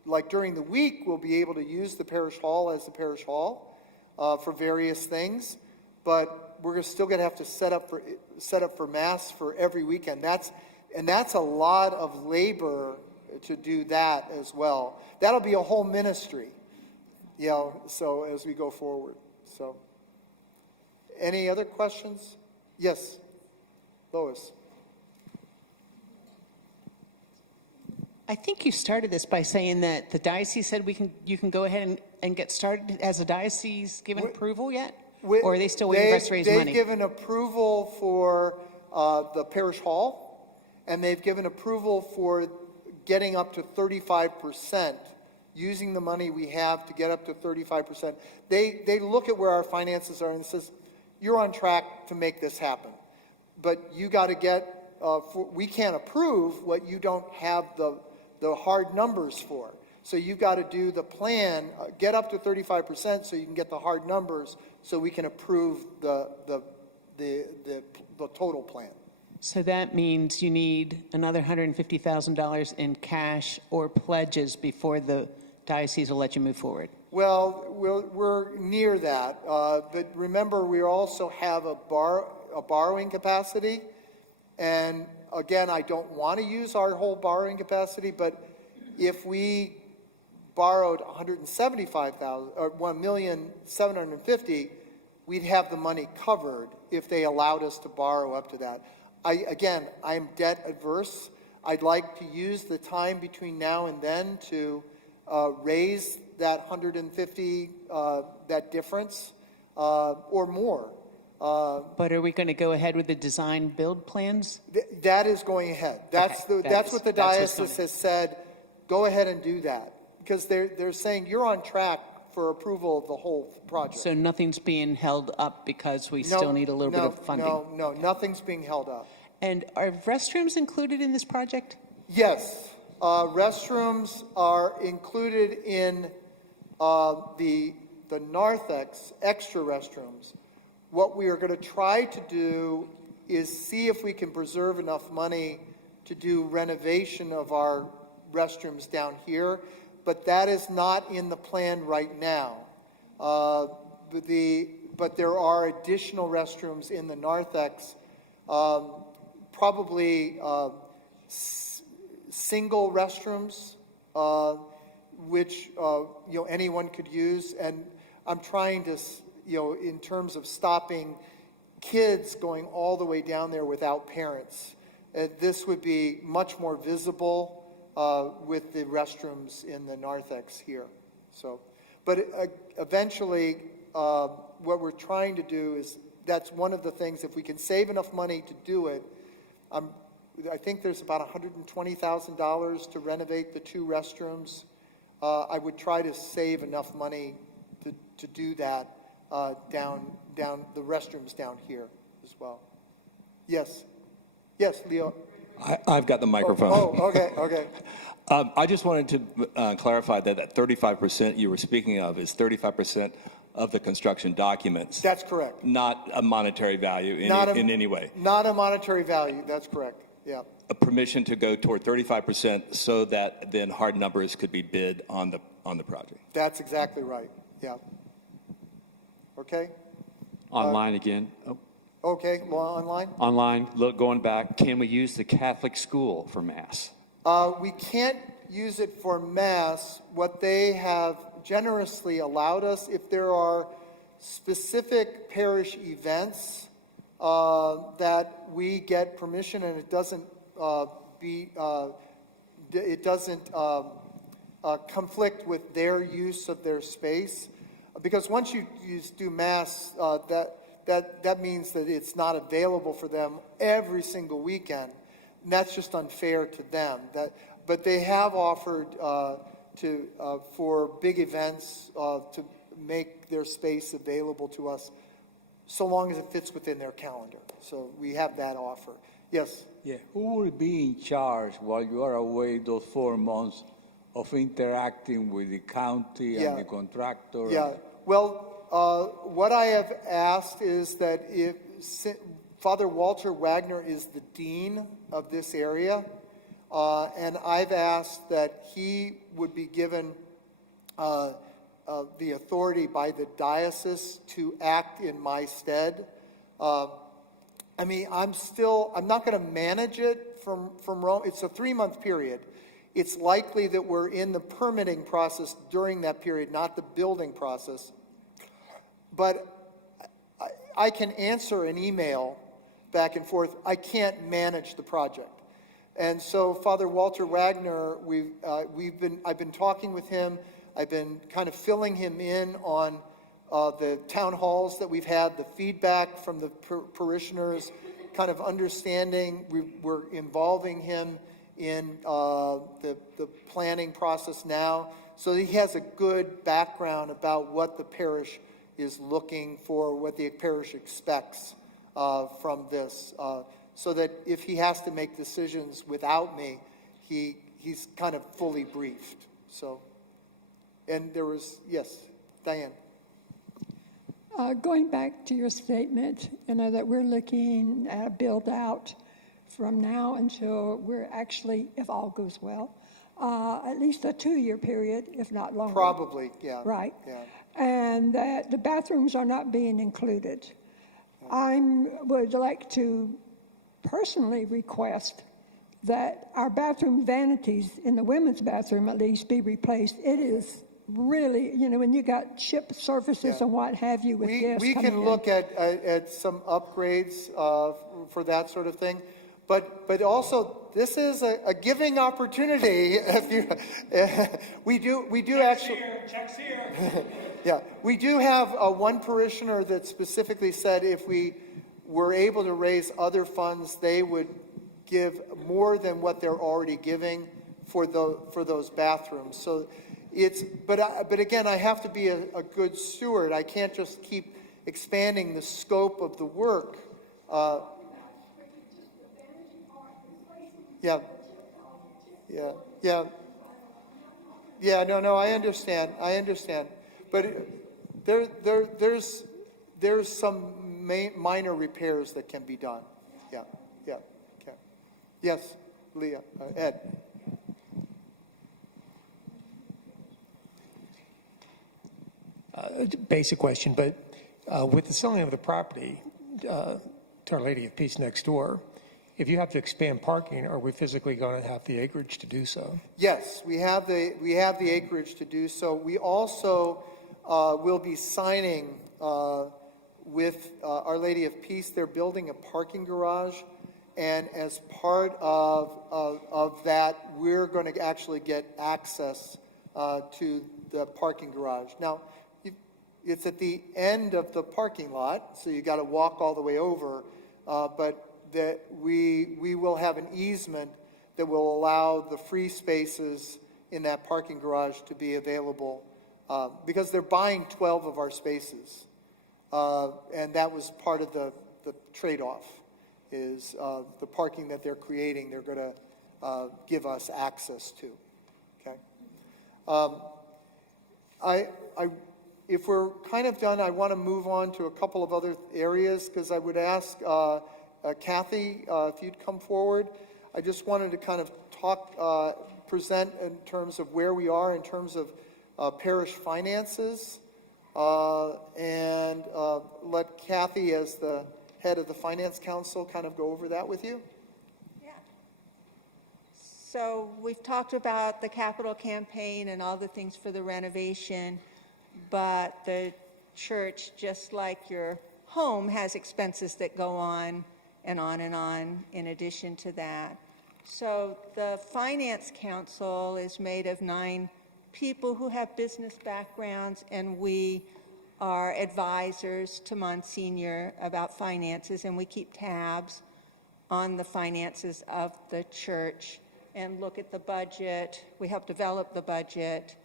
like during the week, we'll be able to use the parish hall as the parish hall for various things, but we're still going to have to set up for Mass for every weekend. That's a lot of labor to do that as well. That'll be a whole ministry, so as we go forward. So, any other questions? Yes, Lois. I think you started this by saying that the diocese said you can go ahead and get started. Has the diocese given approval yet? Or are they still waiting for us to raise money? They've given approval for the parish hall, and they've given approval for getting up to 35%, using the money we have to get up to 35%. They look at where our finances are and says, you're on track to make this happen. But you got to get, we can't approve what you don't have the hard numbers for. So you've got to do the plan, get up to 35% so you can get the hard numbers so we can approve the total plan. So that means you need another $150,000 in cash or pledges before the diocese will let you move forward. Well, we're near that. But remember, we also have a borrowing capacity. And again, I don't want to use our whole borrowing capacity, but if we borrowed $175,000 or $1,750,000, we'd have the money covered if they allowed us to borrow up to that. I'm debt adverse. I'd like to use the time between now and then to raise that 150, that difference, or more. But are we going to go ahead with the design build plans? That is going ahead. That's what the diocese has said. Go ahead and do that, because they're saying you're on track for approval of the whole project. So nothing's being held up because we still need a little bit of funding? No, nothing's being held up. And are restrooms included in this project? Yes, restrooms are included in the the narthex extra restrooms, what we are going to try to do is see if we can preserve enough money to do renovation of our restrooms down here, but that is not in the plan right now. But there are additional restrooms in the narthex, probably single restrooms, which anyone could use. And I'm trying to, in terms of stopping kids going all the way down there without parents. This would be much more visible with the restrooms in the narthex here. So, but eventually, what we're trying to do is, that's one of the things, if we can save enough money to do it, I think there's about $120,000 to renovate the 2 restrooms. I would try to save enough money to do that down the restrooms down here as well. Yes, Leo. I've got the microphone. Okay. I just wanted to clarify that 35% you were speaking of is 35% of the construction documents. That's correct. Not a monetary value in any way. Not a monetary value. That's correct. Yeah. A permission to go toward 35% so that then hard numbers could be bid on the project. That's exactly right. Yeah. Okay. Online again. Oh. Okay. Well, online. Online. Look, going back. Can we use the Catholic school for Mass? We can't use it for Mass. What they have generously allowed us, if there are specific parish events that we get permission, and it doesn't conflict with their use of their space, because once you do Mass, that means that it's not available for them every single weekend, and that's just unfair to them. But they have offered for big events to make their space available to us, so long as it fits within their calendar. So we have that offer. Yes. Yeah. Who will be in charge while you are away those 4 months of interacting with the county and the contractor? Yeah. Well, what I have asked is that if Father Walter Wagner is the dean of this area, and I've asked that he would be given the authority by the diocese to act in my stead. I'm not going to manage it from Rome. It's a 3-month period. It's likely that we're in the permitting process during that period, not the building process. But I can answer an email back and forth. I can't manage the project. And so Father Walter Wagner, I've been talking with him. I've been kind of filling him in on the town halls that we've had, the feedback from the parishioners, kind of understanding. We're involving him in the planning process now, so that he has a good background about what the parish is looking for, what the parish expects from this, so that if he has to make decisions without me, he's kind of fully briefed. So, and there was, yes, Diane. Going back to your statement, that we're looking at a build out from now until we're actually, if all goes well, at least a 2-year period, if not longer. Probably, yeah. Right. Yeah. And that the bathrooms are not being included. I would like to personally request that our bathroom vanities, in the women's bathroom at least, be replaced. It is really, when you got chip surfaces and what have you with guests we coming can in. look at some upgrades for that sort of thing. But also, this is a giving opportunity. We do actually. Checks here. Yeah, we do have one parishioner that specifically said if we were able to raise other funds, they would give more than what they're already giving for those bathrooms. So but again, I have to be a good steward. I can't just keep expanding the scope of the work. Yeah. No, I understand. But there's some minor repairs that can be done. Yeah, yeah, okay. Yes, Leah, Ed. Basic question, but with the selling of the property to Our Lady of Peace next door, if you have to expand parking, are we physically going to have the acreage to do so? Yes, we have the acreage to do so. We also will be signing with Our Lady of Peace. They're building a parking garage, and as part of that, we're going to actually get access to the parking garage. Now, it's at the end of the parking lot, so you got to walk all the way over, but that we will have an easement that will allow the free spaces in that parking garage to be available because they're buying 12 of our spaces. And that was part of the trade-off is the parking that they're creating, they're going to give us access to. Okay. If we're kind of done, I want to move on to a couple of other areas because I would ask Kathy if you'd come forward. I just wanted to kind of present in terms of where we are in terms of parish finances and let Kathy, as the head of the Finance Council, kind of go over that with you. So we've talked about the capital campaign and all the things for the renovation, but the church, just like your home, has expenses that go on and on and on in addition to that. So the Finance Council is made of 9 people who have business backgrounds, and we are advisors to Monsignor about finances, and we keep tabs on the finances of the church and look at the budget. We help develop the budget,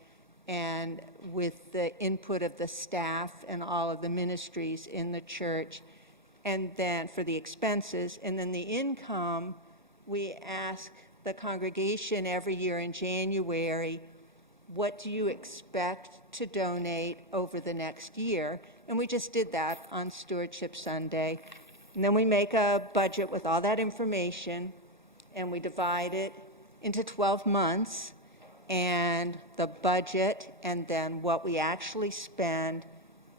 and with the input of the staff and all of the ministries in the church, and then for the expenses. And then the income, we ask the congregation every year in January, what do you expect to donate over the next year? And we just did that on Stewardship Sunday. And then we make a budget with all that information, and we divide it into 12 months, and the budget, and then what we actually spend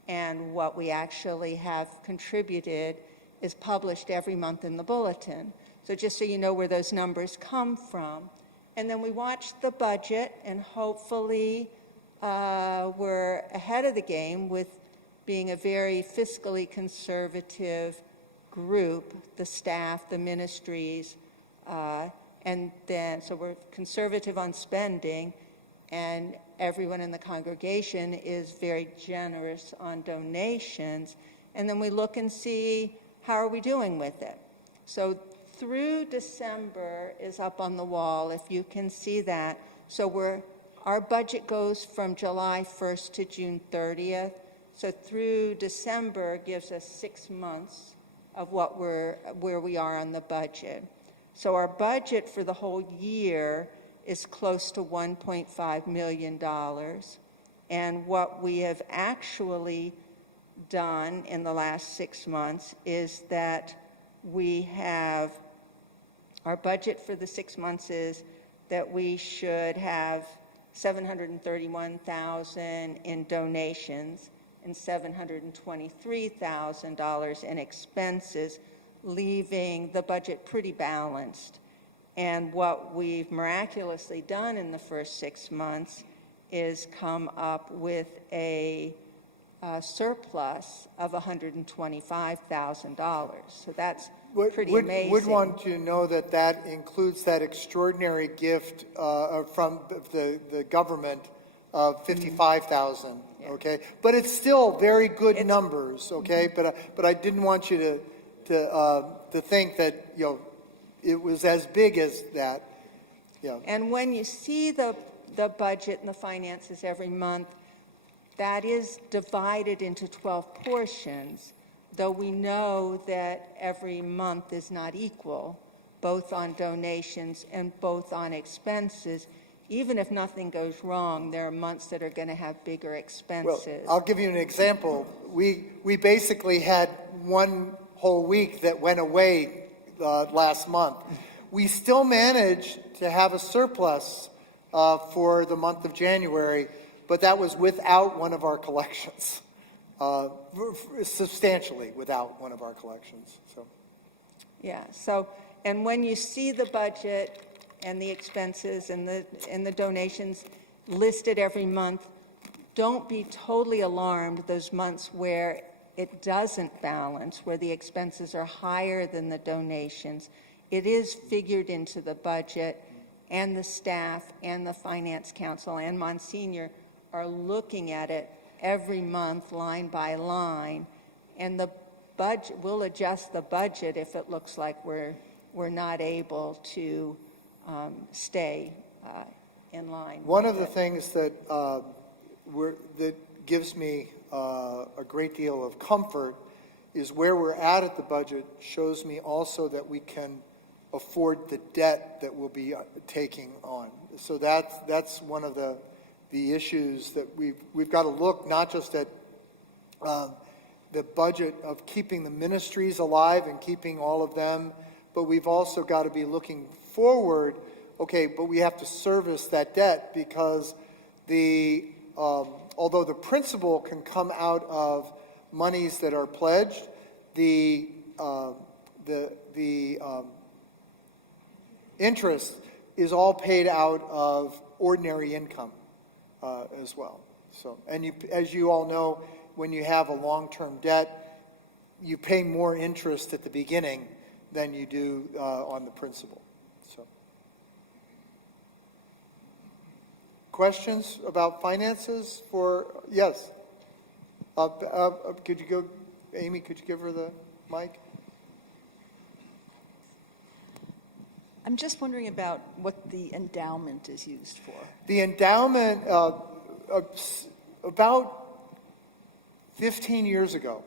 and what we actually have contributed is published every month in the bulletin. So just so you know where those numbers come from. And then we watch the budget, and hopefully we're ahead of the game with being a very fiscally conservative group, the staff, the ministries, and then, so we're conservative on spending, and everyone in the congregation is very generous on donations. And then we look and see, how are we doing with it? So through December is up on the wall, if you can see that. So our budget goes from July 1st to June 30th. So through December gives us 6 months of where we are on the budget. So our budget for the whole year is close to $1.5 million. And what we have actually done in the last 6 months is that we have, our budget for the 6 months is that we should have $731,000 in donations and $723,000 in expenses, leaving the budget pretty balanced. And what we've miraculously done in the first 6 months is come up with a surplus of $125,000. So that's pretty amazing. Would want to know that that includes that extraordinary gift from the government of $55,000. Okay, but it's still very good numbers. Okay, but I didn't want you to think that it was as big as that. Yeah. And when you see the budget and the finances every month, that is divided into 12 portions, though we know that every month is not equal, both on donations and both on expenses. even if nothing goes wrong, there are months that are going to have bigger Well, expenses. I'll give you an example. We basically had one whole week that went away last month. We still managed to have a surplus for the month of January, but that was without one of our collections, substantially without one of our collections. So, Yeah, so, and when you see the budget and the expenses and the donations listed every month, don't be totally alarmed those months where it doesn't balance, where the expenses are higher than the donations. It is figured into the budget, and the staff and the finance council and Monsignor are looking at it every month, line by line, and the budget, we'll adjust the budget if it looks like we're not able to stay in line. one with of the it. things that that gives me a great deal of comfort is where we're at the budget shows me also that we can afford the debt that we'll be taking on. So that's one of the issues that we've got to look not just at the budget of keeping the ministries alive and keeping all of them, but we've also got to be looking forward. Okay, but we have to service that debt because although the principal can come out of monies that are pledged, the interest is all paid out of ordinary income as well. So, and as you all know, when you have a long-term debt, you pay more interest at the beginning than you do on the principal. So, questions about finances? Yes. Could you go, Amy? Could you give her the mic? I'm just wondering about what the endowment is used for. The endowment, about 15 years ago,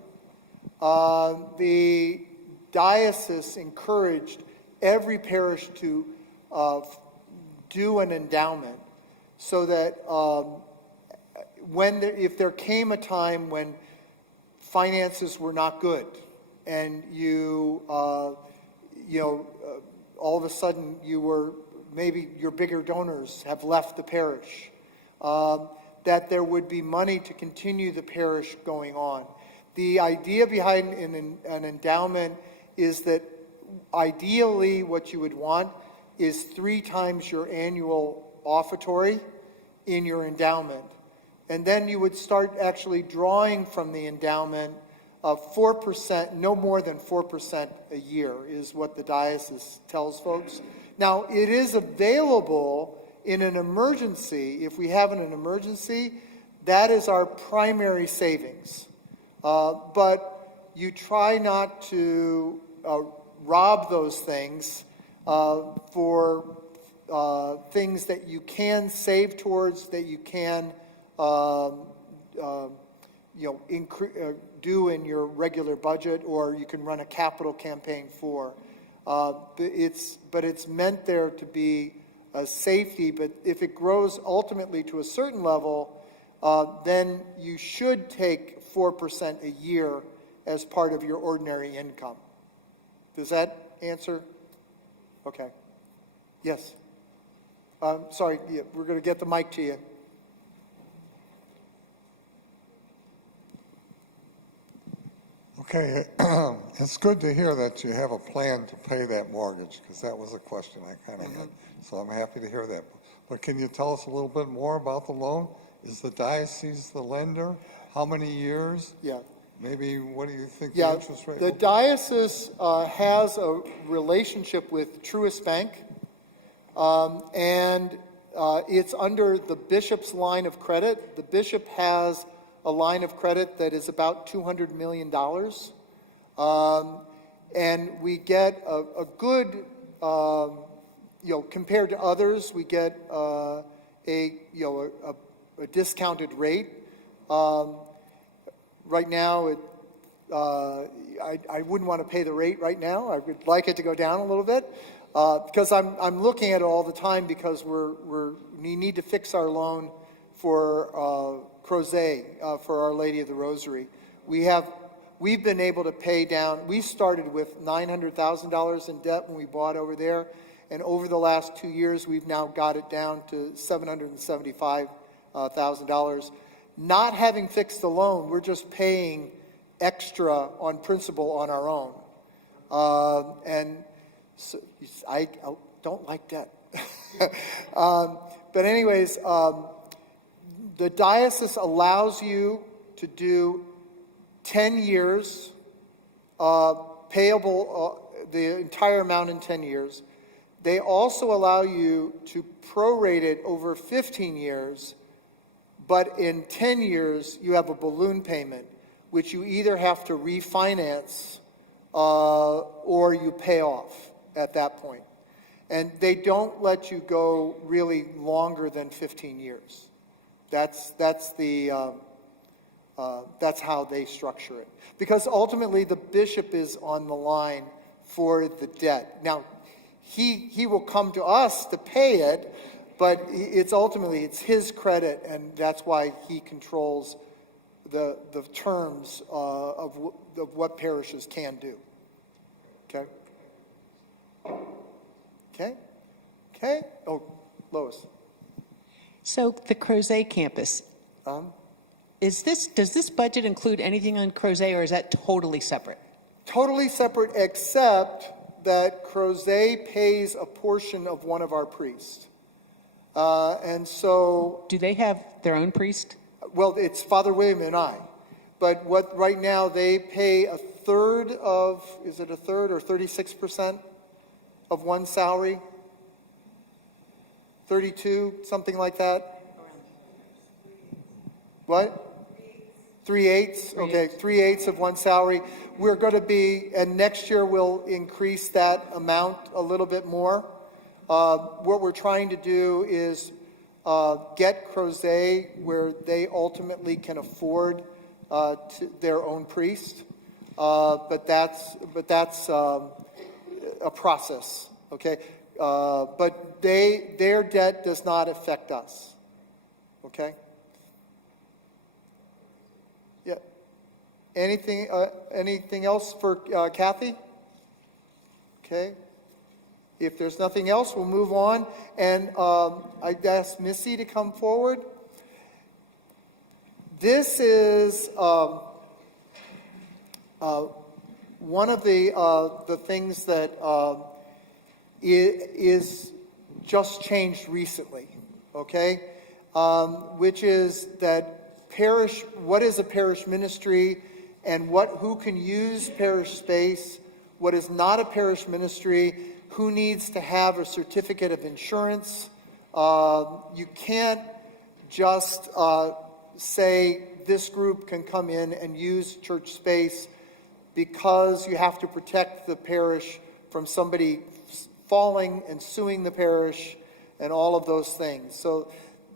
the diocese encouraged every parish to do an endowment so that if there came a time when finances were not good and all of a sudden maybe your bigger donors have left the parish, that there would be money to continue the parish going on. The idea behind an endowment is that ideally what you would want is 3 times your annual offertory in your endowment. And then you would start actually drawing from the endowment of 4%, no more than 4% a year is what the diocese tells folks. Now, it is available in an emergency. If we have an emergency, that is our primary savings. But you try not to rob those things for things that you can save towards, that you can do in your regular budget, or you can run a capital campaign for. But it's meant there to be a safety. But if it grows ultimately to a certain level, then you should take 4% a year as part of your ordinary income. Does that answer? Okay. Yes. Sorry, we're going to get the mic to you. Okay, it's good to hear that you have a plan to pay that mortgage, because that was a question I kind of had. So I'm happy to hear that. But can you tell us a little bit more about the loan? Is the diocese the lender? How many years? Yeah. Maybe what do you think Yeah, the interest rate the will be? diocese has a relationship with Truist Bank, and it's under the bishop's line of credit. The bishop has a line of credit that is about $200 million. And we get a good, compared to others, we get a discounted rate. Right now, I wouldn't want to pay the rate right now. I would like it to go down a little bit. Because I'm looking at it all the time because we need to fix our loan for Crozet, for Our Lady of the Rosary. We've been able to pay down. We started with $900,000 in debt when we bought over there, and over the last 2 years, we've now got it down to $775,000. Not having fixed the loan, we're just paying extra on principal on our own. And so I don't like debt. But anyways, the diocese allows you to do 10 years, payable the entire amount in 10 years. They also allow you to prorate it over 15 years, but in 10 years, you have a balloon payment, which you either have to refinance or you pay off at that point. And they don't let you go really longer than 15 years. That's how they structure it. Because ultimately, the bishop is on the line for the debt. Now, he will come to us to pay it, but it's ultimately his credit, and that's why he controls the terms of what parishes can do. Okay? Okay? Oh, Lois. So the Crozet campus, does this budget include anything on Crozet, or is that totally separate? Totally separate, except that Crozet pays a portion of one of our priests. And so... Do they have their own priest? Well, it's Father William and I. But right now they pay a third of, is it a third or 36% of one salary? 32, something like that? What? 3/8? Okay, 3/8 of one salary. We're going to be, and next year we'll increase that amount a little bit more. What we're trying to do is get Crozet where they ultimately can afford their own priest. But that's a process, okay? But their debt does not affect us, okay? Yeah. Anything else for Kathy? Okay. If there's nothing else, we'll move on. And I'd ask Missy to come forward. This is one of the things that is just changed recently, okay? Which is that what is a parish ministry, and who can use parish space, what is not a parish ministry, who needs to have a certificate of insurance. You can't just say this group can come in and use church space, because you have to protect the parish from somebody falling and suing the parish and all of those things. So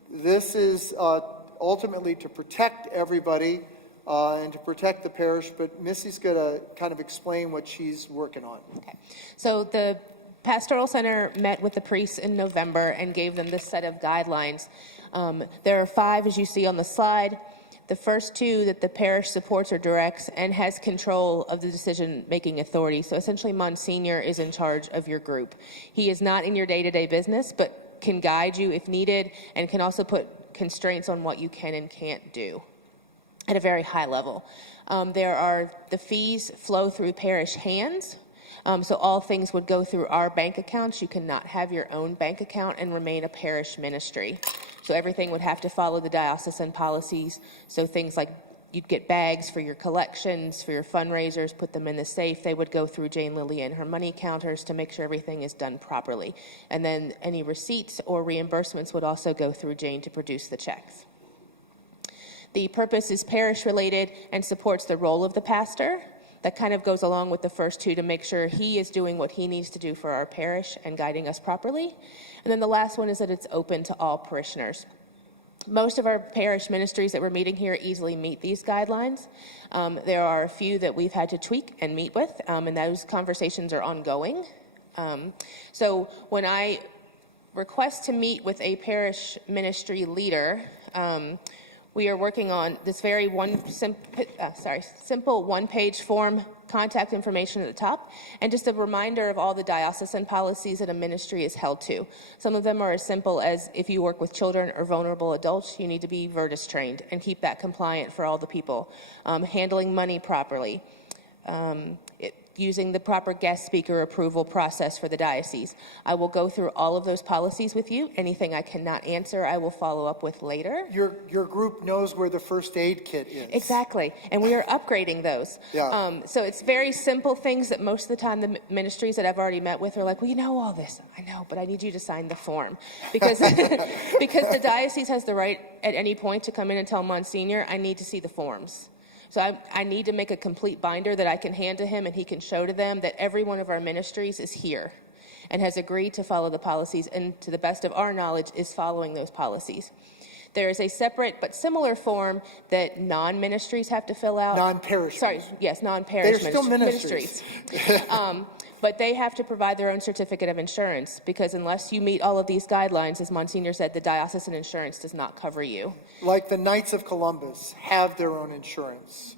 this is ultimately to protect everybody and to protect the parish, but Missy's going to kind of explain what she's working on. Okay. So the Pastoral Center met with the priests in November and gave them this set of guidelines. There are 5, as you see on the slide. The first 2 that the parish supports or directs and has control of the decision-making authority. So essentially, Monsignor is in charge of your group. He is not in your day-to-day business, but can guide you if needed, and can also put constraints on what you can and can't do at a very high level. The fees flow through parish hands. So all things would go through our bank accounts. You cannot have your own bank account and remain a parish ministry. So everything would have to follow the diocesan policies. So things like you'd get bags for your collections, for your fundraisers, put them in the safe. They would go through Jane Lilly and her money counters to make sure everything is done properly. And then any receipts or reimbursements would also go through Jane to produce the checks. The purpose is parish related and supports the role of the pastor. That kind of goes along with the first 2 to make sure he is doing what he needs to do for our parish and guiding us properly. And then the last one is that it's open to all parishioners. Most of our parish ministries that we're meeting here easily meet these guidelines. There are a few that we've had to tweak and meet with, and those conversations are ongoing. So when I request to meet with a parish ministry leader, we are working on this very simple one-page form, contact information at the top, and just a reminder of all the diocesan policies that a ministry is held to. Some of them are as simple as if you work with children or vulnerable adults, you need to be Virtus trained and keep that compliant for all the people. Handling money properly. Using the proper guest speaker approval process for the diocese. I will go through all of those policies with you. Anything I cannot answer, I will follow up with later. Your group knows where the first aid kit is. Exactly, and we are upgrading those. Yeah. So it's very simple things that most of the time the ministries that I've already met with are like, well, you know all this. I know, but I need you to sign the form. Because, because the diocese has the right at any point to come in and tell Monsignor, I need to see the forms. So I need to make a complete binder that I can hand to him and he can show to them that every one of our ministries is here and has agreed to follow the policies and, to the best of our knowledge, is following those policies. There is a separate but similar form that non-ministries have to fill out. Non-parish. Sorry, yes, non-parish They're still ministries. But they have to provide their own certificate of insurance, because unless you meet all of these guidelines, as Monsignor said, the diocesan insurance does not cover you. Like the Knights of Columbus have their own insurance.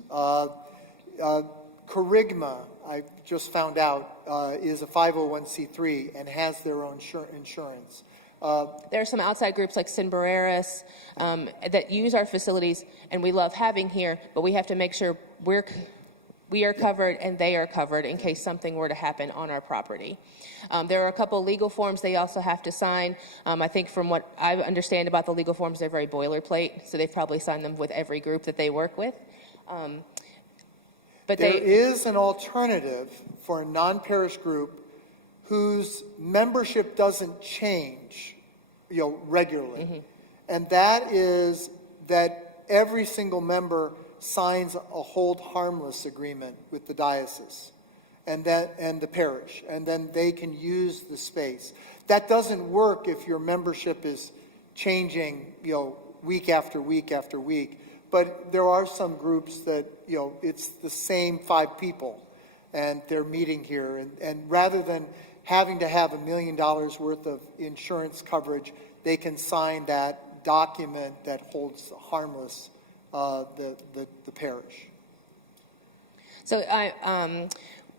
Kerygma, I just found out, is a 501c3 and has their own insurance. There are some outside groups like Sinbareris that use our facilities, and we love having here, but we have to make sure we are covered and they are covered in case something were to happen on our property. There are a couple legal forms they also have to sign. I think from what I understand about the legal forms, they're very boilerplate, so they've probably signed them with every group that they work with. But there is an alternative for a non-parish group whose membership doesn't change, regularly. And that is that every single member signs a hold harmless agreement with the diocese and the parish, and then they can use the space. That doesn't work if your membership is changing, week after week after week. But there are some groups that, it's the same 5 people and they're meeting here. And rather than having to have $1 million worth of insurance coverage, they can sign that document that holds harmless the parish. So I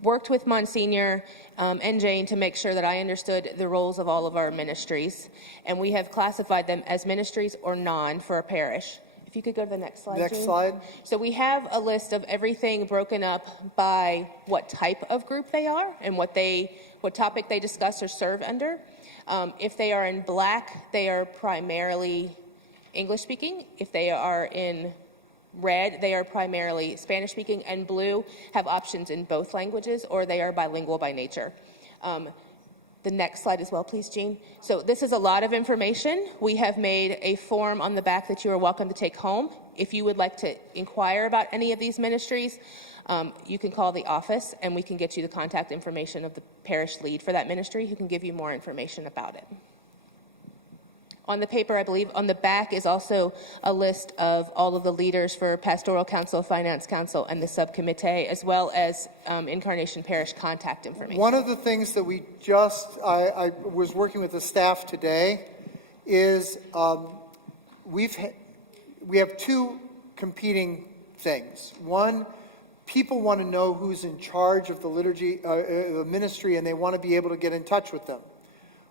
worked with Monsignor and Jane to make sure that I understood the roles of all of our ministries, and we have classified them as ministries or non for a parish. If you could go to the next slide, Next Jane. slide. So we have a list of everything broken up by what type of group they are and what topic they discuss or serve under. If they are in black, they are primarily English speaking. If they are in red, they are primarily Spanish speaking, and blue have options in both languages, or they are bilingual by nature. The next slide as well, please, Jean. So this is a lot of information. We have made a form on the back that you are welcome to take home. If you would like to inquire about any of these ministries, you can call the office and we can get you the contact information of the parish lead for that ministry who can give you more information about it. On the paper, I believe, on the back is also a list of all of the leaders for Pastoral Council, Finance Council, and the subcommittee, as well as Incarnation Parish contact information. One of the things that I was working with the staff today is we have 2 competing things. One, people want to know who's in charge of the liturgy, the ministry, and they want to be able to get in touch with them.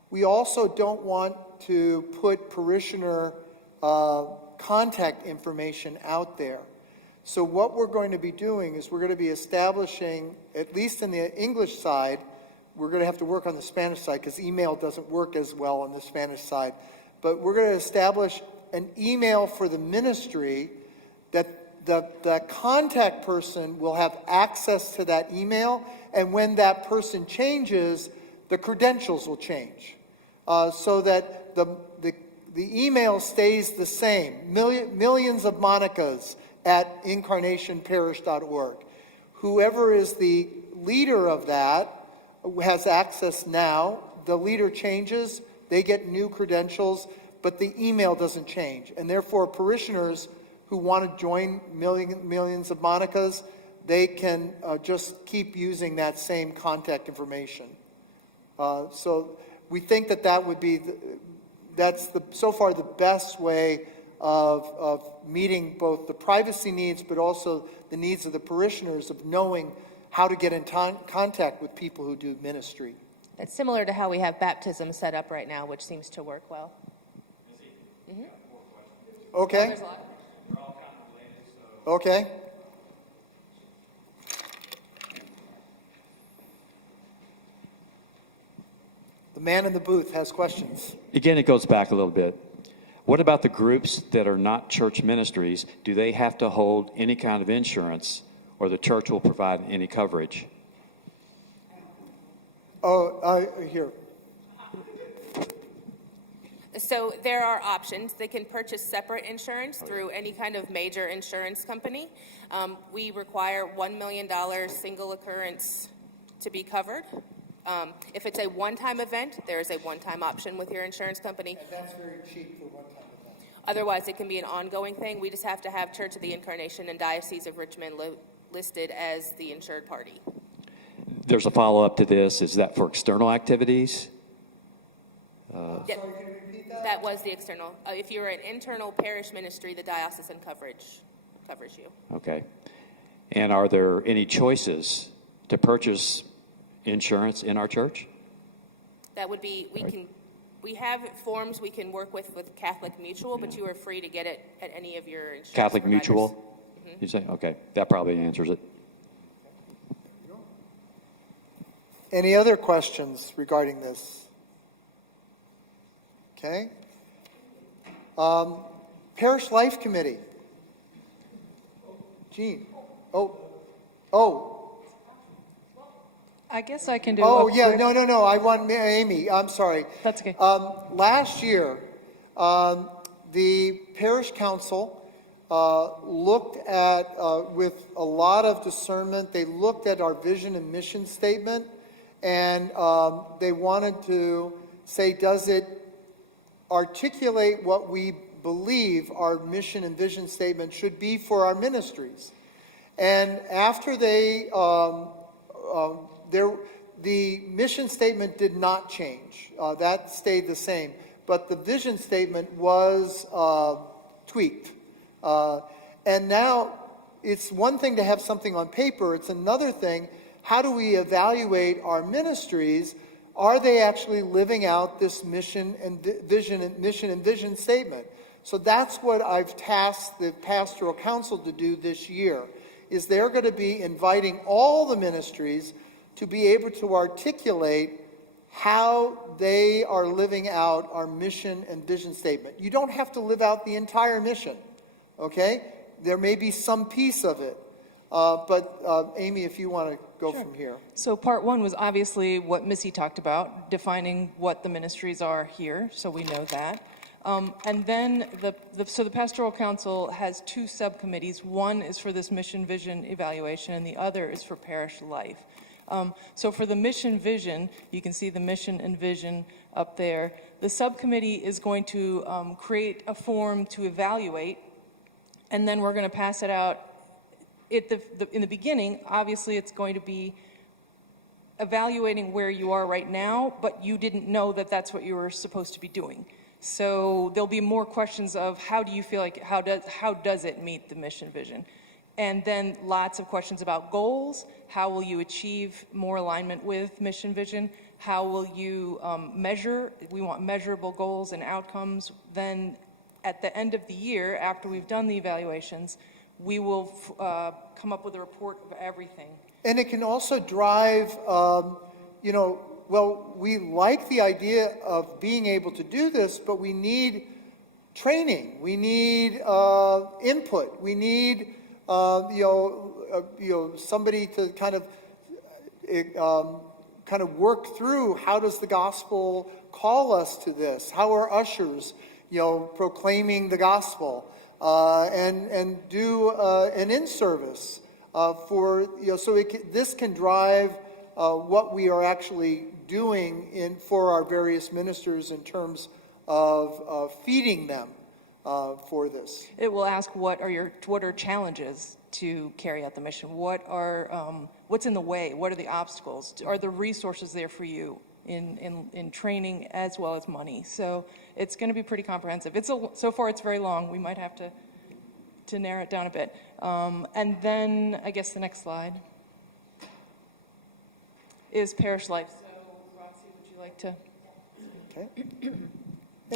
We also don't want to put parishioner contact information out there. So what we're going to be doing is we're going to be establishing, at least in the English side, we're going to have to work on the Spanish side because email doesn't work as well on the Spanish side, but we're going to establish an email for the ministry that the contact person will have access to that email, and when that person changes, the credentials will change. So that the email stays the same. Millions of Monicas at incarnationparish.org. Whoever is the leader of that has access now. The leader changes, they get new credentials, but the email doesn't change. And therefore, parishioners who want to join millions of Monicas, they can just keep using that same contact information. So we think that that would be, that's so far the best way of meeting both the privacy needs, but also the needs of the parishioners of knowing how to get in contact with people who do ministry. It's similar to how we have baptism set up right now, which seems to work well. Okay. There's a lot. Okay. The man in the booth has questions. Again, it goes back a little bit. What about the groups that are not church ministries? Do they have to hold any kind of insurance, or the church will provide any coverage? Here. So there are options. They can purchase separate insurance through any kind of major insurance company. We require $1 million single occurrence to be covered. If it's a one-time event, there is a one-time option with your insurance company. And that's very cheap for one-time events. Otherwise, it can be an ongoing thing. We just have to have Church of the Incarnation and Diocese of Richmond listed as the insured party. There's a follow-up to this. Is that for external activities? Yeah, that was the external. If you're an internal parish ministry, the diocesan coverage covers you. Okay. And are there any choices to purchase insurance in our church? That would be, we have forms we can work with Catholic Mutual, but you are free to get it at any of your insurance Catholic providers. Mutual? You say? Okay. That probably answers it. Any other questions regarding this? Okay. Parish Life Committee. Gene. Oh. I guess I can do. Oh, yeah. No. I want Amy. I'm sorry. That's okay. Last year, the parish council looked at, with a lot of discernment, they looked at our vision and mission statement, and they wanted to say, does it articulate what we believe our mission and vision statement should be for our ministries? And after they, the mission statement did not change. That stayed the same. But the vision statement was tweaked. And now it's one thing to have something on paper. It's another thing, how do we evaluate our ministries? Are they actually living out this mission and vision statement? So that's what I've tasked the pastoral council to do this year, is they're going to be inviting all the ministries to be able to articulate how they are living out our mission and vision statement. You don't have to live out the entire mission, okay? There may be some piece of it. But Amy, if you want to go from here. So part one was obviously what Missy talked about, defining what the ministries are here, so we know that. And then the Pastoral Council has two subcommittees. One is for this mission vision evaluation, and the other is for parish life. So for the mission vision, you can see the mission and vision up there. The subcommittee is going to create a form to evaluate, and then we're going to pass it out. In the beginning, obviously, it's going to be evaluating where you are right now, but you didn't know that that's what you were supposed to be doing. So there'll be more questions of how do you feel like, how does it meet the mission vision? And then lots of questions about goals. How will you achieve more alignment with mission vision? How will you measure? We want measurable goals and outcomes. Then at the end of the year, after we've done the evaluations, we will come up with a report of everything. And it can also drive, we like the idea of being able to do this, but we need training. We need input. We need, somebody to kind of work through, how does the gospel call us to this? How are ushers, proclaiming the gospel? And do an in-service this can drive what we are actually doing for our various ministers in terms of feeding them for this. It will ask what are challenges to carry out the mission? What's in the way? What are the obstacles? Are the resources there for you? in training as well as money. So it's going to be pretty comprehensive. So far it's very long. We might have to narrow it down a bit. And then I guess the next slide is parish life. So Roxy, would you like to? Okay.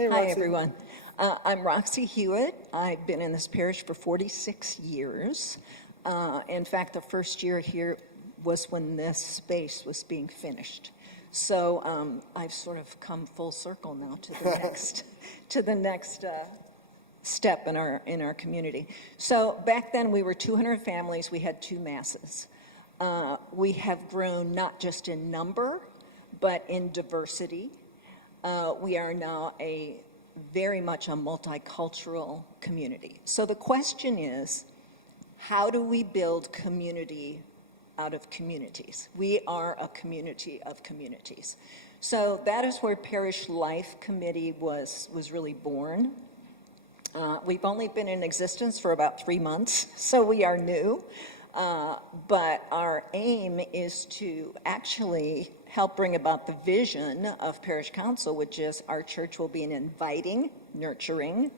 Hi, everyone. I'm Roxy Hewitt. I've been in this parish for 46 years. In fact, the first year here was when this space was being finished. So I've sort of come full circle now to the next step in our community. So back then we were 200 families. We had 2 masses. We have grown not just in number, but in diversity. We are now very much a multicultural community. So the question is, how do we build community out of communities? We are a community of communities. So that is where Parish Life Committee was really born. We've only been in existence for about 3 months, so we are new. But our aim is to actually help bring about the vision of Parish Council, which is our church will be an inviting, nurturing,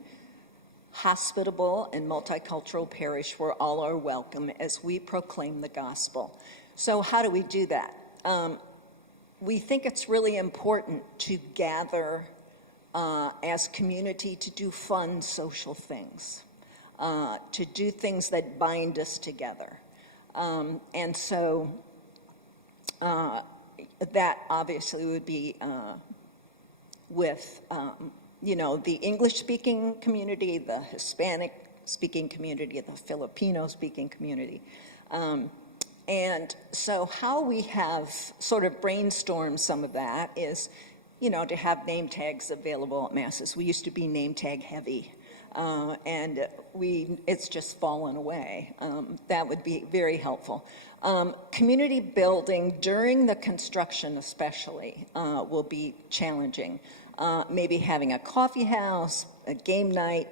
hospitable, and multicultural parish where all are welcome as we proclaim the gospel. So how do we do that? We think it's really important to gather as community to do fun social things, to do things that bind us together. And so that obviously would be with, the English-speaking community, the Hispanic-speaking community, the Filipino-speaking community. And so how we have sort of brainstormed some of that is, to have name tags available at masses. We used to be name tag heavy. And it's just fallen away. That would be very helpful. Community building during the construction especially will be challenging. Maybe having a coffee house, a game night,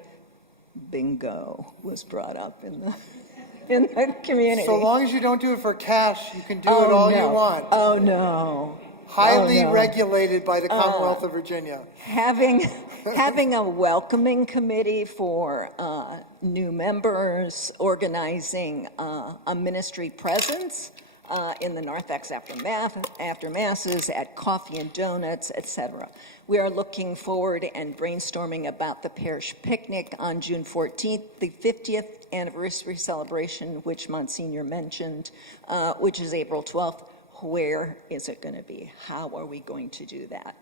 bingo was brought up in the community. So long as you don't do it for cash, you can do it all you want. Oh, no. Highly regulated by the Commonwealth of Virginia. Having a welcoming committee for new members, organizing a ministry presence in the narthex after masses, at coffee and donuts, etc. We are looking forward and brainstorming about the parish picnic on June 14th, the 50th anniversary celebration, which Monsignor mentioned, which is April 12th. Where is it going to be? How are we going to do that?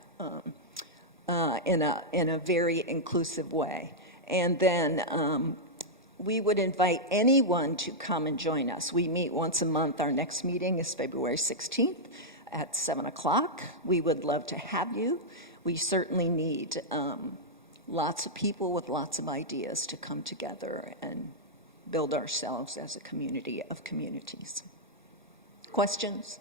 In a very inclusive way. And then we would invite anyone to come and join us. We meet once a month. Our next meeting is February 16th at 7 o'clock. We would love to have you. We certainly need lots of people with lots of ideas to come together and build ourselves as a community of communities. Questions?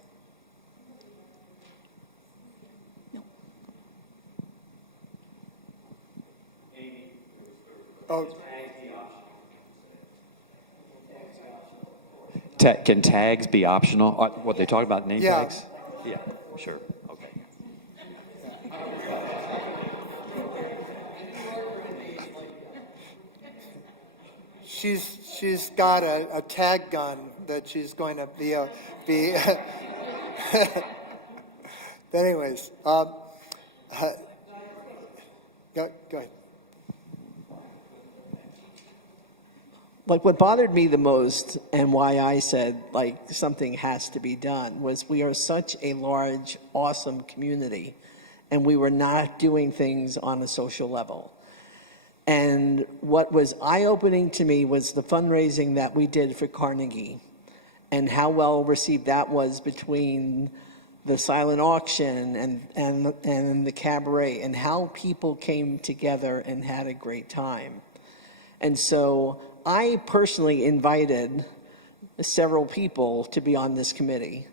Oh. Can tags be optional? What they talk about, name Yeah. tags? Yeah, sure. Okay. She's got a tag gun that she's going to be. Anyways, go ahead. Like, what bothered me the most and why I said, something has to be done was we are such a large, awesome community, and we were not doing things on a social level. And what was eye-opening to me was the fundraising that we did for Carnegie and how well received that was between the silent auction and the cabaret, and how people came together and had a great time. And so I personally invited several people to be on this committee,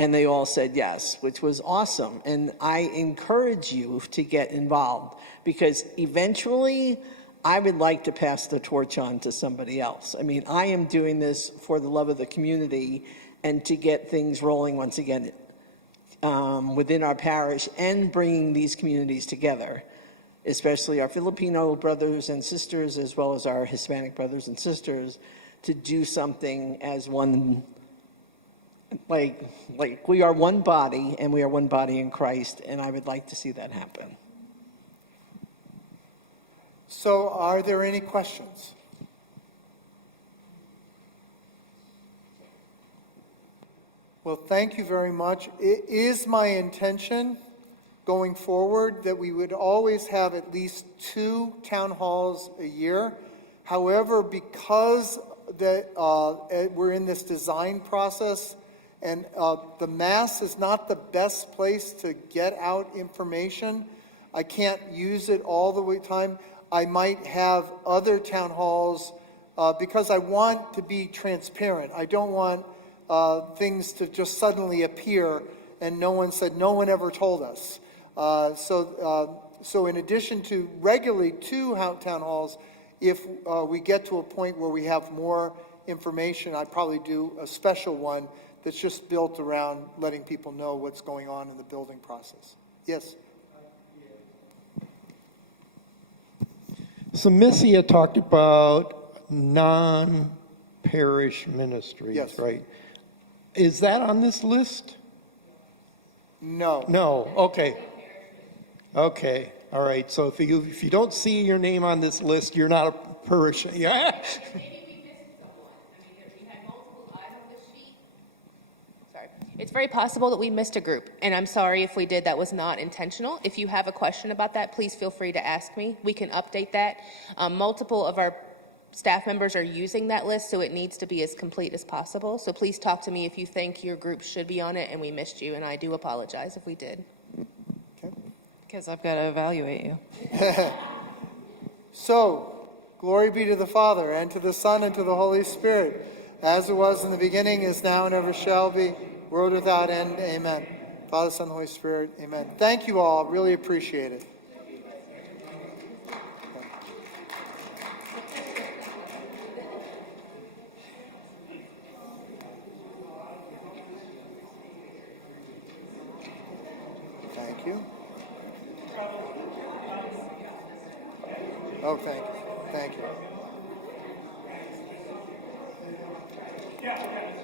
and they all said yes, which was awesome. And I encourage you to get involved, because eventually I would like to pass the torch on to somebody else. I mean, I am doing this for the love of the community and to get things rolling once again. within our parish and bringing these communities together, especially our Filipino brothers and sisters, as well as our Hispanic brothers and sisters, to do something as one, like we are one body, and we are one body in Christ, and I would like to see that happen. So are there any questions? Well, thank you very much. It is my intention going forward that we would always have at least 2 town halls a year. However, because we're in this design process, and the Mass is not the best place to get out information, I can't use it all the time. I might have other town halls because I want to be transparent. I don't want things to just suddenly appear and no one ever told us. So in addition to regularly 2 town halls, if we get to a point where we have more information, I'd probably do a special one that's just built around letting people know what's going on in the building process. Yes? So Missy had talked about non-parish ministries, Yes. right? Is that on this list? No. No, okay. Okay, all right. So if you don't see your name on this list, you're not a parish. Yeah. It's very possible that we missed a group, and I'm sorry if we did. That was not intentional. If you have a question about that, please feel free to ask me. We can update that. Multiple of our staff members are using that list, so it needs to be as complete as possible. So please talk to me if you think your group should be on it and we missed you, and I do apologize if we did. Because I've got to evaluate you. So, glory be to the Father, and to the Son, and to the Holy Spirit, as it was in the beginning, is now, and ever shall be, world without end. Amen. Father, Son, Holy Spirit. Amen. Thank you all. Really appreciate it. Thank you. Oh, thank you. Thank you. Yeah.